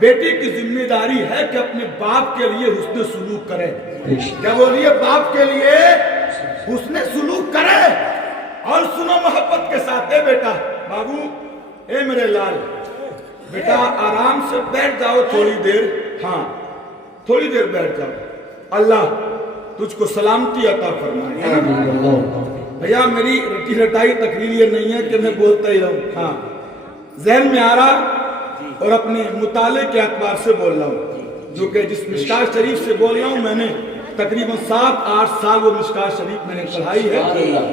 بیٹی کی ذمہ داری ہے کہ اپنے باپ کے لیے حسن سلوک کرے. کیا بولیے؟ باپ کے لیے حسن سلوک کرے. اور سنو محبت کے ساتھ، اے بیٹا، بابو، اے میرے لال، بیٹا آرام سے بیٹھ جاؤ تھوڑی دیر. ہاں تھوڑی دیر بیٹھ جاؤ. اللہ تجھ کو سلامتی عطا فرمائے. بھیا میری رٹی رٹائی تقریر یہ نہیں ہے کہ میں بولتا ہی رہوں. ہاں ذہن میں آ رہا اور اپنے مطالعے کے اعتبار سے بول رہا ہوں، جو کہ جس مشکات شریف سے بول رہا ہوں میں نے تقریباً 7-8 سال وہ مشکات شریف میں نے پڑھائی ہے،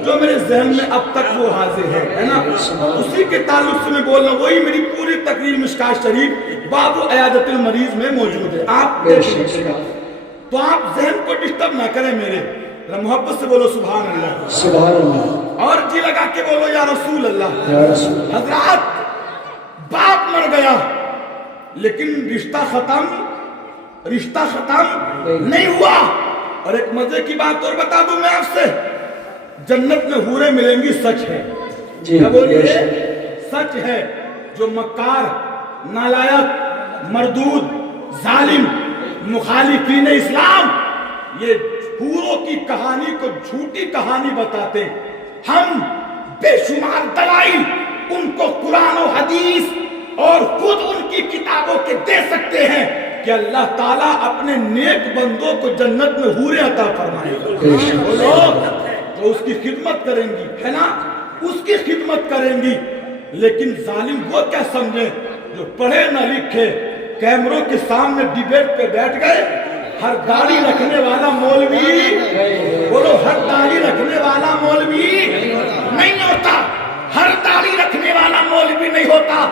جو میرے ذہن میں اب تک وہ حاضر ہے نا، اسی کے تعلق سے میں بول رہا ہوں. وہی میری پوری تقریر مشکات شریف باب عیادت المریض میں موجود ہے. آپ تو آپ ذہن کو ڈسٹرب نہ کریں میرے. محبت سے بولو سبحان اللہ، سبحان اللہ، اور جی لگا کے بولو یا رسول اللہ. یا رسول اللہ. حضرات باپ مر گیا لیکن رشتہ ختم نہیں ہوا. اور ایک مزے کی بات اور بتا دوں میں آپ سے، جنت میں حوریں ملیں گی، سچ ہے. کیا بولیے؟ سچ ہے. جو مکار، نالائق، مردود، ظالم، مخالفین اسلام یہ حوروں کی کہانی کو جھوٹی کہانی بتاتے، ہم بے شمار دلائل ان کو قرآن و حدیث اور خود ان کی کتابوں کے دے سکتے ہیں کہ اللہ تعالیٰ اپنے نیک بندوں کو جنت میں حوریں عطا فرمائے گا. وہ لوگ تو اس کی خدمت کریں گی، ہے نا، اس کی خدمت کریں گی. لیکن ظالم وہ کیا سمجھیں جو پڑھے نہ لکھے کیمروں کے سامنے ڈیبیٹ پہ بیٹھ گئے. ہر داڑھی رکھنے والا مولوی، بولو، ہر داڑھی رکھنے والا مولوی نہیں ہوتا. ہر داڑھی رکھنے والا مولوی نہیں ہوتا.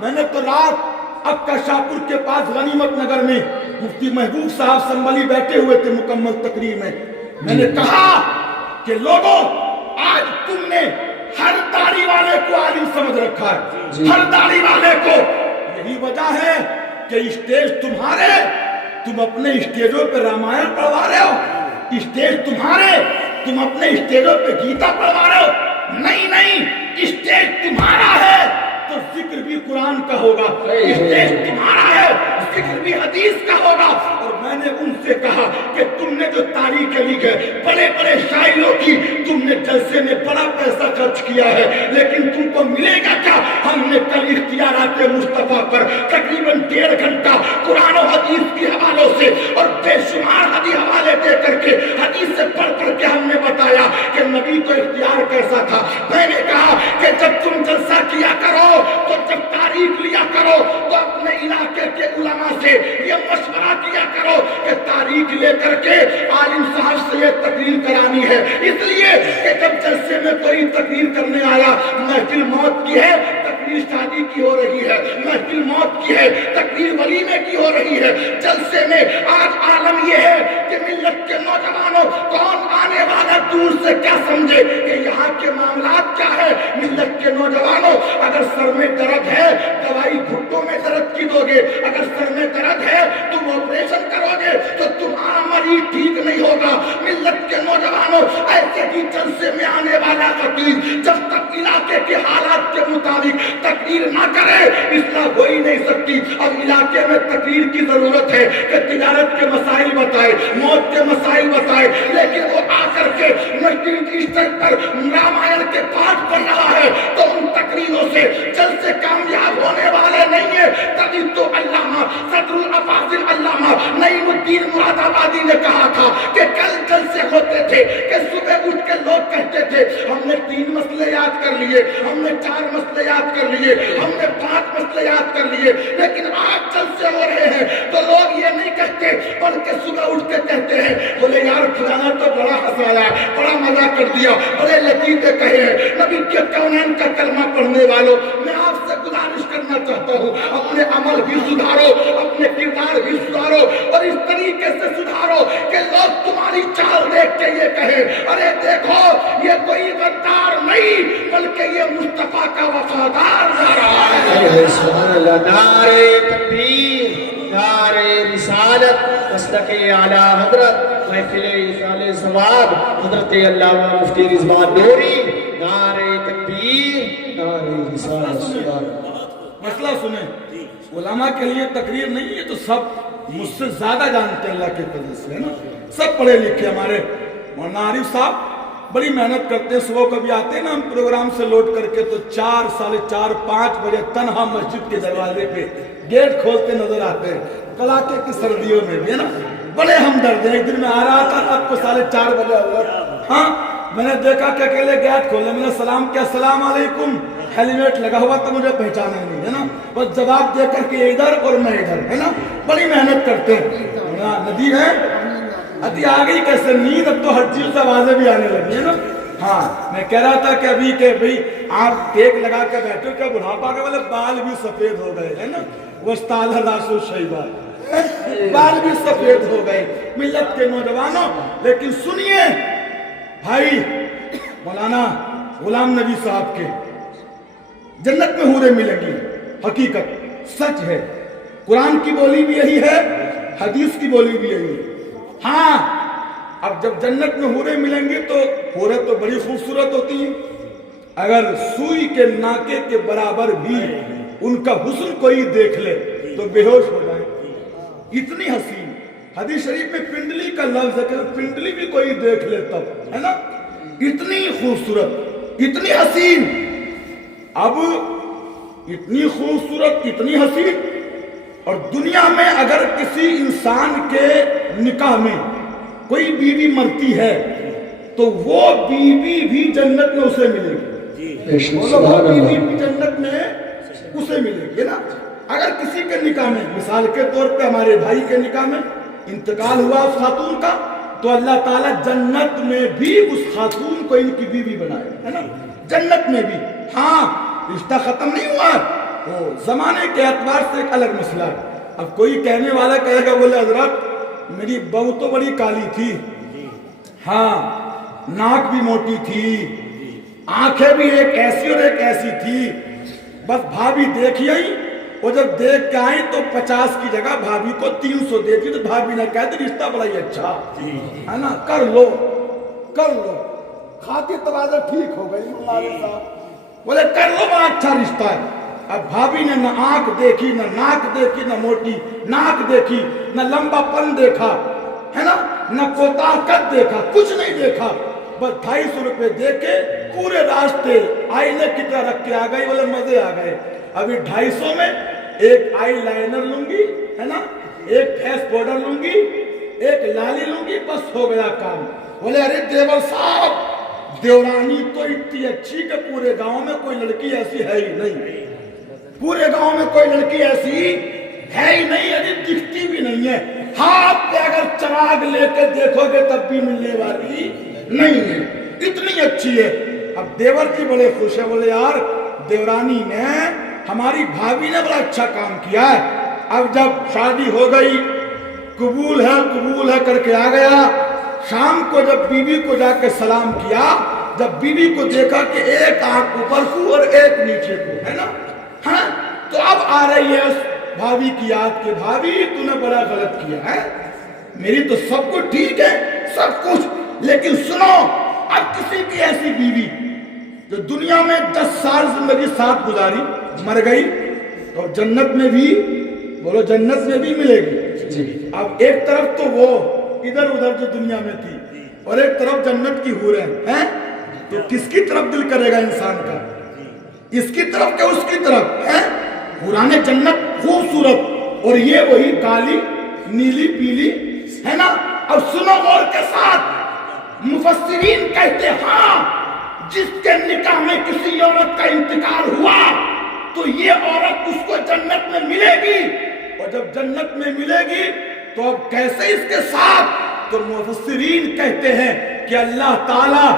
میں نے تو رات اکا شاپور کے پاس غنیمت نگر میں مفتی محبوب صاحب سنبھلی بیٹھے ہوئے تھے مکمل تقریر میں نے کہا کہ لوگوں، آج تم نے ہر داڑھی والے کو عالم سمجھ رکھا ہے. ہر داڑھی والے کو. یہی وجہ ہے کہ اسٹیج تمہارے، تم اپنے اسٹیجوں پہ رامائن پڑھوا رہے ہو. اسٹیج تمہارے، تم اپنے اسٹیجوں پہ گیتا پڑھوا رہے ہو. نہیں، اسٹیج تمہارا ہے تو ذکر بھی قرآن کا ہوگا. اسٹیج تمہارا ہے، ذکر بھی حدیث کا ہوگا. اور میں نے ان سے کہا کہ تم نے جو تاریخ لکھی ہے بڑے بڑے شاعروں کی، تم نے جلسے میں بڑا پیسہ خرچ کیا ہے، لیکن تم کو ملے گا کیا؟ ہم نے کل اختیارات مصطفیٰ پر تقریباً 1.5 گھنٹہ قرآن و حدیث کے حوالوں سے اور بے شمار حدیث حوالے دے کر کے حدیث سے پڑھ کے ہم نے بتایا کہ نبی کو اختیار کیسا تھا. میں نے کہا کہ جب تم جلسہ کیا کرو تو جب تاریخ لیا کرو تو اپنے علاقے کے علماء سے یہ مشورہ کیا کرو کہ تاریخ لے کر کے عالم صاحب سے یہ تقریر کرانی ہے. اس لیے کہ جب جلسے میں کوئی تقریر کرنے آیا، محفل موت کی ہے، تقریر شادی کی ہو رہی ہے، محفل موت کی ہے، تقریر ولیمے کی ہو رہی ہے. جلسے میں آج عالم یہ ہے کہ ملت کے نوجوانوں، کون آنے والا دور سے کیا سمجھے کہ یہاں کے معاملات کیا ہے. ملت کے نوجوانوں، اگر سر میں درد ہے دوائی گھٹوں میں درد کی دو گے، اگر سر میں درد ہے تم آپریشن کرو گے تو تمہارا مریض ٹھیک نہیں ہوگا. ملت کے نوجوانوں، ایسے ہی جلسے میں آنے والا خطیب جب تک علاقے کے حالات کے مطابق تقریر نہ کرے اصلاح ہو ہی نہیں سکتی. اب علاقے میں تقریر کی ضرورت ہے کہ تجارت کے مسائل بتائے، موت کے مسائل بتائے، لیکن وہ آ کر کے مسجد اسٹیج پر رامائن کے پاٹ پڑھ رہا ہے تو ان تقریروں سے جلسے کامیاب ہونے والے نہیں ہیں. تبھی تو علامہ صدر الافاضل علامہ نعیم الدین مراد آبادی نے کہا تھا کہ کل جلسے ہوتے تھے کہ صبح اٹھ کے لوگ کہتے تھے ہم نے 3 مسئلے یاد کر لیے، ہم نے 4 مسئلے یاد کر لیے، ہم نے 5 مسئلے یاد کر لیے. لیکن آج جلسے ہو رہے ہیں تو لوگ یہ نہیں کہتے بلکہ صبح اٹھ کے کہتے ہیں بولے یار فلانا تو بڑا ہنسایا، بڑا مزہ کر دیا، بڑے لطیفے کہے ہیں. نبی کے کونین کا کلمہ پڑھنے والوں، میں آپ سے گزارش کرنا چاہتا ہوں اپنے عمل بھی سدھارو، اپنے کردار بھی سدھارو اور اس طریقے سے سدھارو کہ لوگ تمہاری چال دیکھ کے یہ کہیں ارے دیکھو یہ کوئی غدار نہیں بلکہ یہ مصطفیٰ کا وفادار جا رہا ہے. سبحان اللہ. نعرہ تکبیر، نعرہ رسالت، مسلک اعلی حضرت محفل ایصال ثواب حضرت علامہ مفتی رضوان نوری. نعرہ تکبیر، نعرہ رسالت. مسئلہ سنیں، علماء کے لیے تقریر نہیں، یہ تو سب مجھ سے زیادہ جانتے ہیں اللہ کے فضل سے، ہے نا، سب پڑھے لکھے. ہمارے مولانا عارف صاحب بڑی محنت کرتے ہیں، صبح کبھی آتے ہیں نا ہم پروگرام سے لوٹ کر کے تو 4 ساڑھے 4 5 بجے تنہا مسجد کے دروازے پہ گیٹ کھولتے نظر آتے ہیں، کڑاکے کی سردیوں میں بھی، ہے نا، بڑے ہمدرد ہیں. ایک دن میں آ رہا تھا رات کو 4:30 بجے ہوا، ہاں میں نے دیکھا کہ اکیلے گیٹ کھولے، میں نے سلام کیا، السلام علیکم، ہیلمیٹ لگا ہوا تھا، مجھے پہچانا نہیں، ہے نا، بس جواب دے کر کے ادھر اور میں ادھر، ہے نا، بڑی محنت کرتے ہیں. ندی ہے ادھی آ گئی کیسے نیند، اب تو ہر چیز سے آوازیں بھی آنے لگی، ہے نا. ہاں میں کہہ رہا تھا کہ ابھی کہ بھئی آپ ٹیک لگا کے بیٹھے کیا بڑھاپا کے والے بال بھی سفید ہو گئے، ہے نا، وسطال راسو شیبہ، بال بھی سفید ہو گئے ملت کے نوجوانوں. لیکن سنیے بھائی مولانا غلام نبی صاحب کے جنت میں حوریں ملیں گی، حقیقت سچ ہے، قرآن کی بولی بھی یہی ہے، حدیث کی بولی بھی یہی ہے. ہاں اب جب جنت میں حوریں ملیں گی تو حوریں تو بڑی خوبصورت ہوتی ہیں، اگر سوئی کے ناکے کے برابر بھی ان کا حسن کوئی دیکھ لے تو بے ہوش ہو جائے، اتنی حسین. حدیث شریف میں پنڈلی کا لفظ ہے کہ پنڈلی بھی کوئی دیکھ لے تب، ہے نا، اتنی خوبصورت، اتنی حسین. اب اتنی خوبصورت، اتنی حسین، اور دنیا میں اگر کسی انسان کے نکاح میں کوئی بیوی مرتی ہے تو وہ بیوی بھی جنت میں اسے ملے گی، وہ بیوی بھی جنت میں اسے ملے گی نا. اگر کسی کے نکاح میں مثال کے طور پہ ہمارے بھائی کے نکاح میں انتقال ہوا اس خاتون کا تو اللہ تعالیٰ جنت میں بھی اس خاتون کو ان کی بیوی بنائے، ہے نا، جنت میں بھی. ہاں رشتہ ختم نہیں ہوا، وہ زمانے کے اعتبار سے ایک الگ مسئلہ ہے. اب کوئی کہنے والا کہے گا بولے حضرت میری بہو تو بڑی کالی تھی، ہاں ناک بھی موٹی تھی، آنکھیں بھی ایک ایسی اور ایک ایسی تھی، بس بھابھی دیکھی آئی، اور جب دیکھ کے آئی تو 50 کی جگہ بھابھی کو 300 دے دی، تو بھابھی نے کہا تھا رشتہ بڑا ہی اچھا ہے نا، کر لو کر لو، خاطر تبادلہ ٹھیک ہو گئی. بولے کر لو بڑا اچھا رشتہ ہے. اب بھابھی نے نہ آنکھ دیکھی، نہ ناک دیکھی، نہ موٹی ناک دیکھی، نہ لمبا پن دیکھا، ہے نا، نہ کوتاہ قد دیکھا، کچھ نہیں دیکھا، بس 250 روپے دے کے پورے راستے آئینے کی طرح رکھ کے آ گئی. بولے مزے آ گئے. ابھی 250 میں ایک آئی لائنر لوں گی، ہے نا، ایک فیس پاؤڈر لوں گی، ایک لالی لوں گی، بس ہو گیا کام. بولے ارے دیور صاحب دیورانی تو اتنی اچھی کہ پورے گاؤں میں کوئی لڑکی ایسی ہے ہی نہیں، پورے گاؤں میں کوئی لڑکی ایسی ہے ہی نہیں، ابھی دکھتی بھی نہیں ہے، ہاتھ پہ اگر چراغ لے کے دیکھو گے تب بھی ملنے والی نہیں ہے، اتنی اچھی ہے. اب دیور کی بڑے خوش ہے، بولے یار دیورانی نے ہماری بھابھی نے بڑا اچھا کام کیا ہے. اب جب شادی ہو گئی قبول ہے کر کے آ گیا. شام کو جب بیوی کو جا کے سلام کیا، جب بیوی کو دیکھا کہ ایک آنکھ اوپر کو اور ایک نیچے کو، ہے نا، ہاں تو اب آ رہی ہے اس بھابھی کی یاد کہ بھابھی تو نے بڑا غلط کیا ہے، میری تو سب کچھ ٹھیک ہے سب کچھ، لیکن سنو اب کسی کی ایسی بیوی جو دنیا میں 10 سال زندگی ساتھ گزاری مر گئی تو جنت میں بھی، بولو جنت میں بھی ملے گی. اب ایک طرف تو وہ ادھر ادھر جو دنیا میں تھی اور ایک طرف جنت کی حوریں ہیں، تو کس کی طرف دل کرے گا انسان کا، اس کی طرف کہ اس کی طرف ہے. حوران جنت خوبصورت اور یہ وہی کالی نیلی پیلی، ہے نا. اب سنو غور کے ساتھ، مفسرین کہتے ہاں جس کے نکاح میں کسی عورت کا انتقال ہوا تو یہ عورت اس کو جنت میں ملے گی، اور جب جنت میں ملے گی تو اب کیسے اس کے ساتھ، تو مفسرین کہتے ہیں کہ اللہ تعالیٰ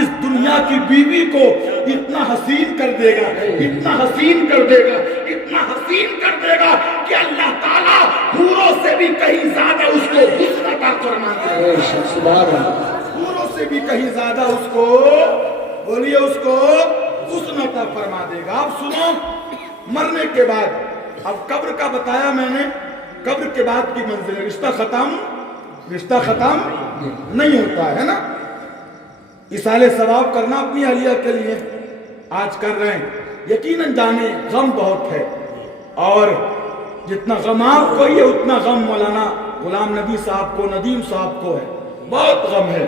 اس دنیا کی بیوی کو اتنا حسین کر دے گا، اتنا حسین کر دے گا، اتنا حسین کر دے گا کہ اللہ تعالیٰ حوروں سے بھی کہیں زیادہ اس کو حسن عطا فرما دے گا. حوروں سے بھی کہیں زیادہ اس کو، بولیے اس کو حسن عطا فرما دے گا. اب سنو مرنے کے بعد، اب قبر کا بتایا میں نے، قبر کے بعد کی منزل، رشتہ ختم نہیں ہوتا ہے نا. اصالہ ثواب کرنا اپنی اہلیہ کے لیے آج کر رہے ہیں، یقیناً جانے غم بہت ہے، اور جتنا غم آپ کو یہ اتنا غم مولانا غلام نبی صاحب کو ندیم صاحب کو ہے، بہت غم ہے،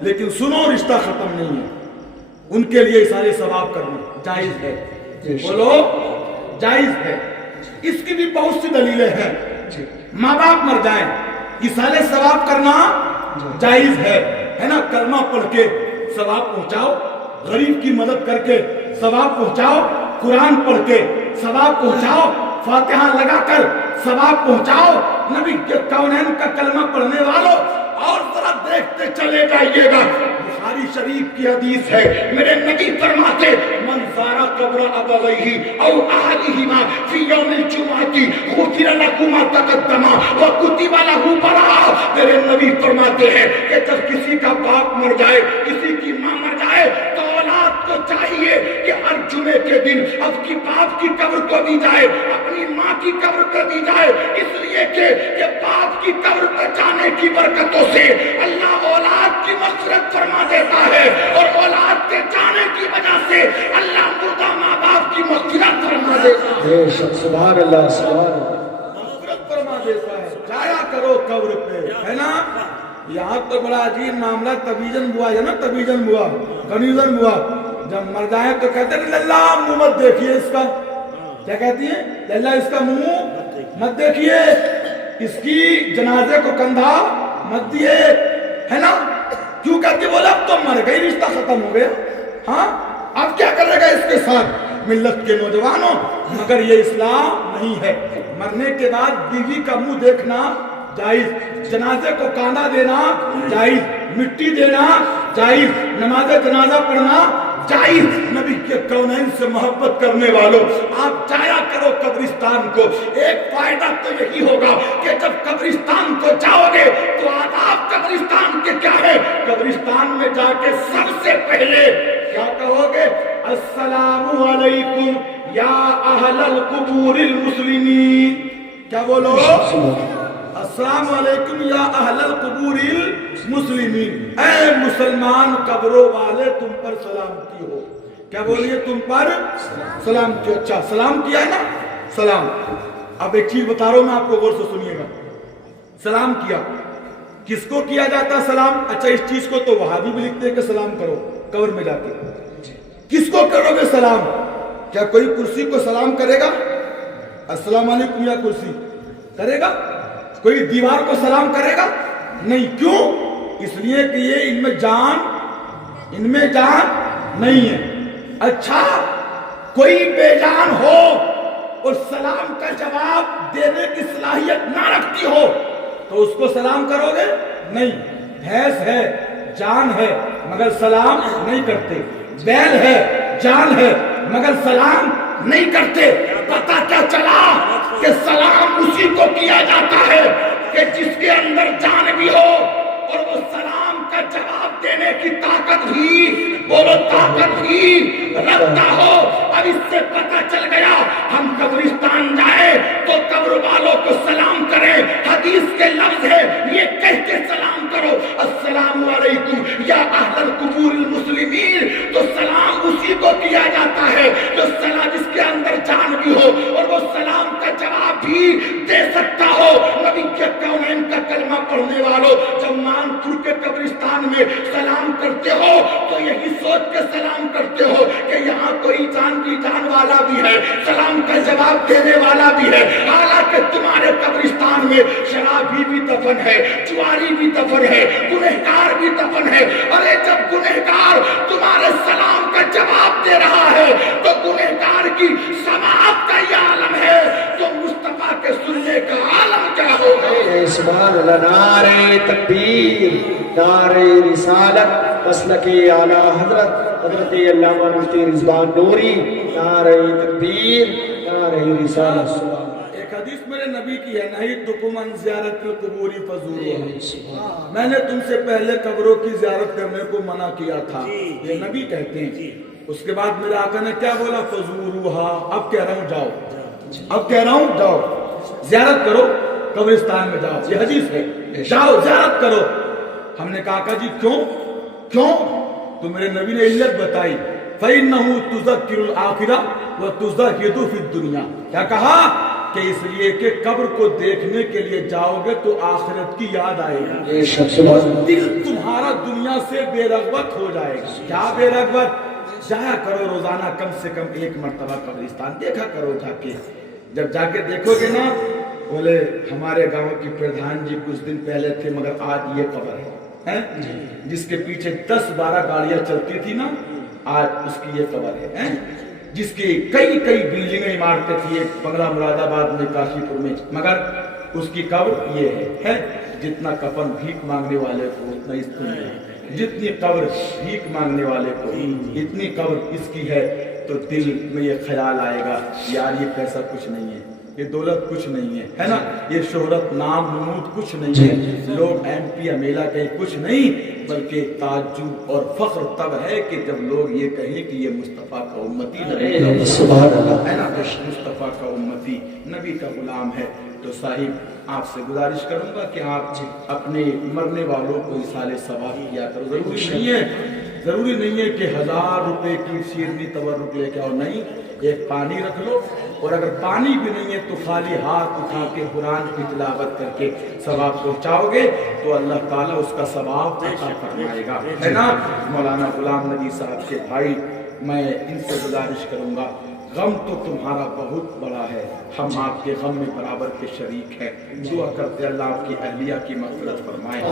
لیکن سنو رشتہ ختم نہیں ہے، ان کے لیے سارے ثواب کرنا جائز ہے، بولو جائز ہے۔ اس کی بھی بہت سی دلیلیں ہیں، ماں باپ مر جائیں اصالے ثواب کرنا جائز ہے نا، کلمہ پڑھ کے ثواب پہنچاؤ، غریب کی مدد کر کے ثواب پہنچاؤ، قرآن پڑھ کے ثواب پہنچاؤ، فاتحہ لگا کر ثواب پہنچاؤ، نبی کے کونین کا کلمہ پڑھنے والوں، اور ذرا دیکھتے چلے جائیے گا، بخاری شریف کی حدیث ہے، میرے نبی فرماتے من زار قبر ابویہ او احدہما فی یوم الجمعۃ غفر لہ ما تقدم وکتب لہ براءۃ۔ میرے نبی فرماتے ہیں کہ جب کسی کا باپ مر جائے، کسی کی ماں مر جائے، تو اولاد کو چاہیے کہ ہر جمعے کے دن اب کی باپ کی قبر کو دی جائے، اپنی ماں کی قبر کو دی جائے، اس لیے کہ باپ کی قبر پر جانے کی برکتوں سے اللہ اولاد کی مغفرت فرما دیتا ہے، اور اولاد کے جانے کی وجہ سے اللہ مردہ ماں باپ کی مغفرت فرما دیتا ہے۔ بے شک، سبحان اللہ، سبحان اللہ، مغفرت فرما دیتا ہے۔ جایا کرو قبر پہ، ہے نا۔ یہاں تو بڑا عجیب معاملہ تبیجن بوا ہے نا، تبیجن بوا، کنیزن بوا، جب مر جائے تو کہتے ہیں اللہ منہ مت دیکھیے اس کا، کیا کہتی ہیں اللہ اس کا منہ مت دیکھیے، اس کی جنازے کو کندھا مت دیے، ہے نا۔ کیوں کہتی بولا اب تو مر گئی، رشتہ ختم ہو گیا، ہاں اب کیا کرے گا اس کے ساتھ ملت کے نوجوانوں۔ مگر یہ اسلام نہیں ہے، مرنے کے بعد بیوی کا منہ دیکھنا جائز، جنازے کو کاندھا دینا جائز، مٹی دینا جائز، نماز جنازہ پڑھنا جائز۔ نبی کے کونین سے محبت کرنے والوں، آپ جایا کرو قبرستان کو۔ ایک فائدہ تو یہی ہوگا کہ جب قبرستان کو جاؤ گے تو آداب قبرستان کے کیا ہے، قبرستان میں جا کے سب سے پہلے کیا کہو گے، السلام علیکم یا اہل القبور المسلمین، کیا بولو، السلام علیکم یا اہل القبور المسلمین، اے مسلمان قبروں والے تم پر سلامتی ہو، کیا بولیے تم پر سلامتی ہو۔ اچھا سلام کیا ہے نا، سلام۔ اب ایک چیز بتا رہا ہوں میں آپ کو، غور سے سنیے گا۔ سلام کیا، کس کو کیا جاتا ہے سلام؟ اچھا اس چیز کو تو وہابی بھی لکھتے ہیں کہ سلام کرو قبر میں جا کے، کس کو کرو گے سلام؟ کیا کوئی کرسی کو سلام کرے گا السلام علیکم یا کرسی کرے گا؟ کوئی دیوار کو سلام کرے گا؟ نہیں۔ کیوں؟ اس لیے کہ یہ ان میں جان نہیں ہے۔ اچھا کوئی بے جان ہو اور سلام کا جواب دینے کی صلاحیت نہ رکھتی ہو تو اس کو سلام کرو گے؟ نہیں۔ بھینس ہے، جان ہے مگر سلام نہیں کرتے، بیل ہے، جان ہے مگر سلام نہیں کرتے۔ پتہ کیا چلا کہ سلام اسی کو کیا جاتا ہے کہ جس کے اندر جان بھی ہو اور وہ سلام کا جواب دینے کی طاقت بھی، بولو طاقت بھی رکھتا ہو۔ اب اس سے پتہ چل گیا ہم قبرستان جائیں تو قبر والوں کو سلام کریں، حدیث کے لفظ ہے یہ کہہ کے سلام کرو، السلام علیکم یا اہل القبور المسلمین۔ تو سلام اسی کو کیا جاتا ہے جو سلام جس کے اندر جان بھی ہو اور وہ سلام کا جواب بھی دے سکتا ہو۔ نبی کے کونین کا کلمہ پڑھنے والوں، جب مانپور کے قبرستان میں سلام کرتے ہو تو یہی سوچ کے سلام کرتے ہو کہ یہاں کوئی جان کی جان والا بھی ہے، سلام کا جواب دینے والا بھی ہے۔ حالانکہ تمہارے قبرستان میں شرابی بھی دفن ہے، جواری بھی دفن ہے، گنہگار بھی دفن ہے۔ ارے جب گنہگار تمہارے سلام کا جواب دے رہا ہے تو گنہگار کی سماعت کا یہ عالم ہے تو مصطفیٰ کے سننے کا عالم کیا ہوگا۔ سبحان اللہ، نعرہ تکبیر، نعرہ رسالت، مسلک اعلی حضرت علامہ مفتی رضوان نوری، نعرہ تکبیر، نعرہ رسالت۔ ایک حدیث میرے نبی کی ہے، نہیتکم عن زیارت القبور فزوروہا، میں نے تم سے پہلے قبروں کی زیارت کرنے کو منع کیا تھا، یہ نبی کہتے ہیں۔ اس کے بعد میرے آقا نے کیا بولا، فزوروہا، اب کہہ رہا ہوں جاؤ، اب کہہ رہا ہوں جاؤ، زیارت کرو، قبرستان میں جاؤ، یہ حدیث ہے، جاؤ زیارت کرو۔ ہم نے کہا آقا جی کیوں؟ تو میرے نبی نے علت بتائی فإنه تذکر الآخرہ وتزہد فی الدنیا. کیا کہا کہ اس لیے کہ قبر کو دیکھنے کے لیے جاؤ گے تو آخرت کی یاد آئے گا، دل تمہارا دنیا سے بے رغبت ہو جائے گا. کیا بے رغبت؟ جایا کرو روزانہ کم سے کم ایک مرتبہ قبرستان دیکھا کرو جا کے. جب جا کے دیکھو گے نا، بولے ہمارے گاؤں کی پردھان جی کچھ دن پہلے تھے مگر آج یہ قبر ہے جس کے پیچھے 10-12 گاڑیاں چلتی تھی نا، آج اس کی یہ قبر ہے. جس کی کئی بلڈنگیں عمارتیں تھی، ایک بنگلہ مراد آباد میں، کاشی پور میں، مگر اس کی قبر یہ ہے. جتنا کفن بھیک مانگنے والے کو اتنا اس کو ملا، جتنی قبر بھیک مانگنے والے کو اتنی قبر اس کی ہے. تو دل میں یہ خیال آئے گا یار یہ پیسہ کچھ نہیں ہے، یہ دولت کچھ نہیں ہے نا، یہ شہرت نام نمود کچھ نہیں ہے، لوگ ایم پی امیلا کہیں کچھ نہیں، بلکہ تعجب اور فخر تب ہے کہ جب لوگ یہ کہیں کہ یہ مصطفیٰ کا امتی نبی سبحان اللہ ہے نا، مصطفیٰ کا امتی نبی کا غلام ہے. تو صاحب آپ سے گزارش کروں گا کہ آپ اپنے مرنے والوں کو اصالِ ثواب کیا کرو. ضروری نہیں ہے کہ 1000 روپے کی شیرنی تبرک لے کے آؤ، نہیں، ایک پانی رکھ لو، اور اگر پانی بھی نہیں ہے تو خالی ہاتھ اٹھا کے قرآن کی تلاوت کر کے ثواب پہنچاؤ گے تو اللہ تعالیٰ اس کا ثواب عطا فرمائے گا، ہے نا. مولانا غلام نبی صاحب کے بھائی، میں ان سے گزارش کروں گا، غم تو تمہارا بہت بڑا ہے، ہم آپ کے غم میں برابر کے شریک ہیں. دعا کرتے اللہ آپ کی اہلیہ کی مغفرت فرمائے.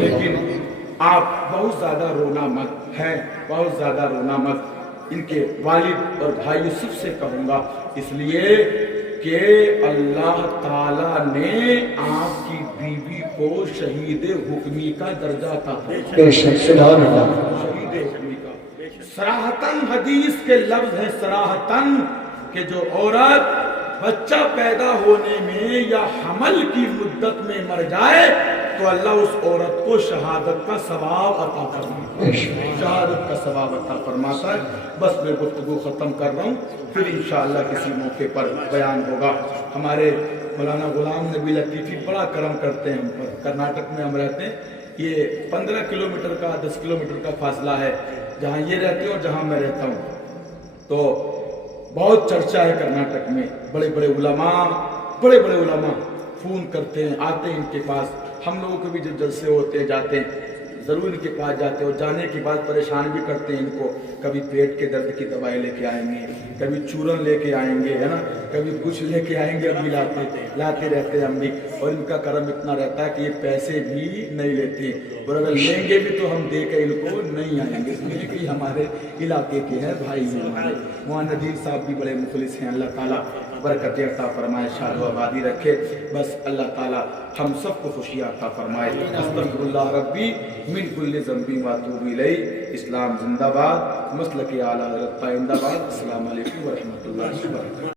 لیکن آپ بہت زیادہ رونا مت ہے، بہت زیادہ رونا مت. ان کے والد اور بھائی سب سے کہوں گا، اس لیے کہ اللہ تعالیٰ نے آپ کی بیوی کو شہید حکمی کا درجہ عطا فرمایا. شہید حکمی کا صراحتاً حدیث کے لفظ ہیں، صراحتاً، کہ جو عورت بچہ پیدا ہونے میں یا حمل کی مدت میں مر جائے تو اللہ اس عورت کو شہادت کا ثواب عطا فرماتا ہے، شہادت کا ثواب عطا فرماتا ہے. بس میں گفتگو ختم کر رہا ہوں، پھر انشاءاللہ کسی موقع پر بیان ہوگا. ہمارے مولانا غلام نبی لطیفی بڑا کرم کرتے ہیں ہم پر. کرناٹک میں ہم رہتے ہیں، یہ 15 کلومیٹر کا 10 کلومیٹر کا فاصلہ ہے جہاں یہ رہتے ہیں اور جہاں میں رہتا ہوں. تو بہت چرچا ہے کرناٹک میں، بڑے بڑے علماء فون کرتے ہیں، آتے ہیں ان کے پاس. ہم لوگوں کو بھی جب جلسے ہوتے جاتے ہیں ضرور ان کے پاس جاتے ہیں، اور جانے کے بعد پریشان بھی کرتے ہیں ان کو. کبھی پیٹ کے درد کی دوائی لے کے آئیں گے، کبھی چورن لے کے آئیں گے، ہے نا، کبھی کچھ لے کے آئیں گے. ہم بھی لاتے رہتے ہیں ہم بھی، اور ان کا کرم اتنا رہتا ہے کہ یہ پیسے بھی نہیں لیتے، اور اگر لیں گے بھی تو ہم دے کے ان کو نہیں آئیں گے، اس لیے کہ ہمارے علاقے کے ہیں، بھائی ہیں ہمارے. مولانا ندیم صاحب بھی بڑے مخلص ہیں، اللہ تعالیٰ برکت عطا فرمائے، شاد و آبادی رکھے. بس اللہ تعالیٰ ہم سب کو خوشی عطا فرمائے. استغفر اللہ ربی من کل ذنب و اتوب الیہ. اسلام زندہ باد، مسلک اعلیٰ حضرت پائندہ باد. السلام علیکم ورحمۃ اللہ وبرکاتہ.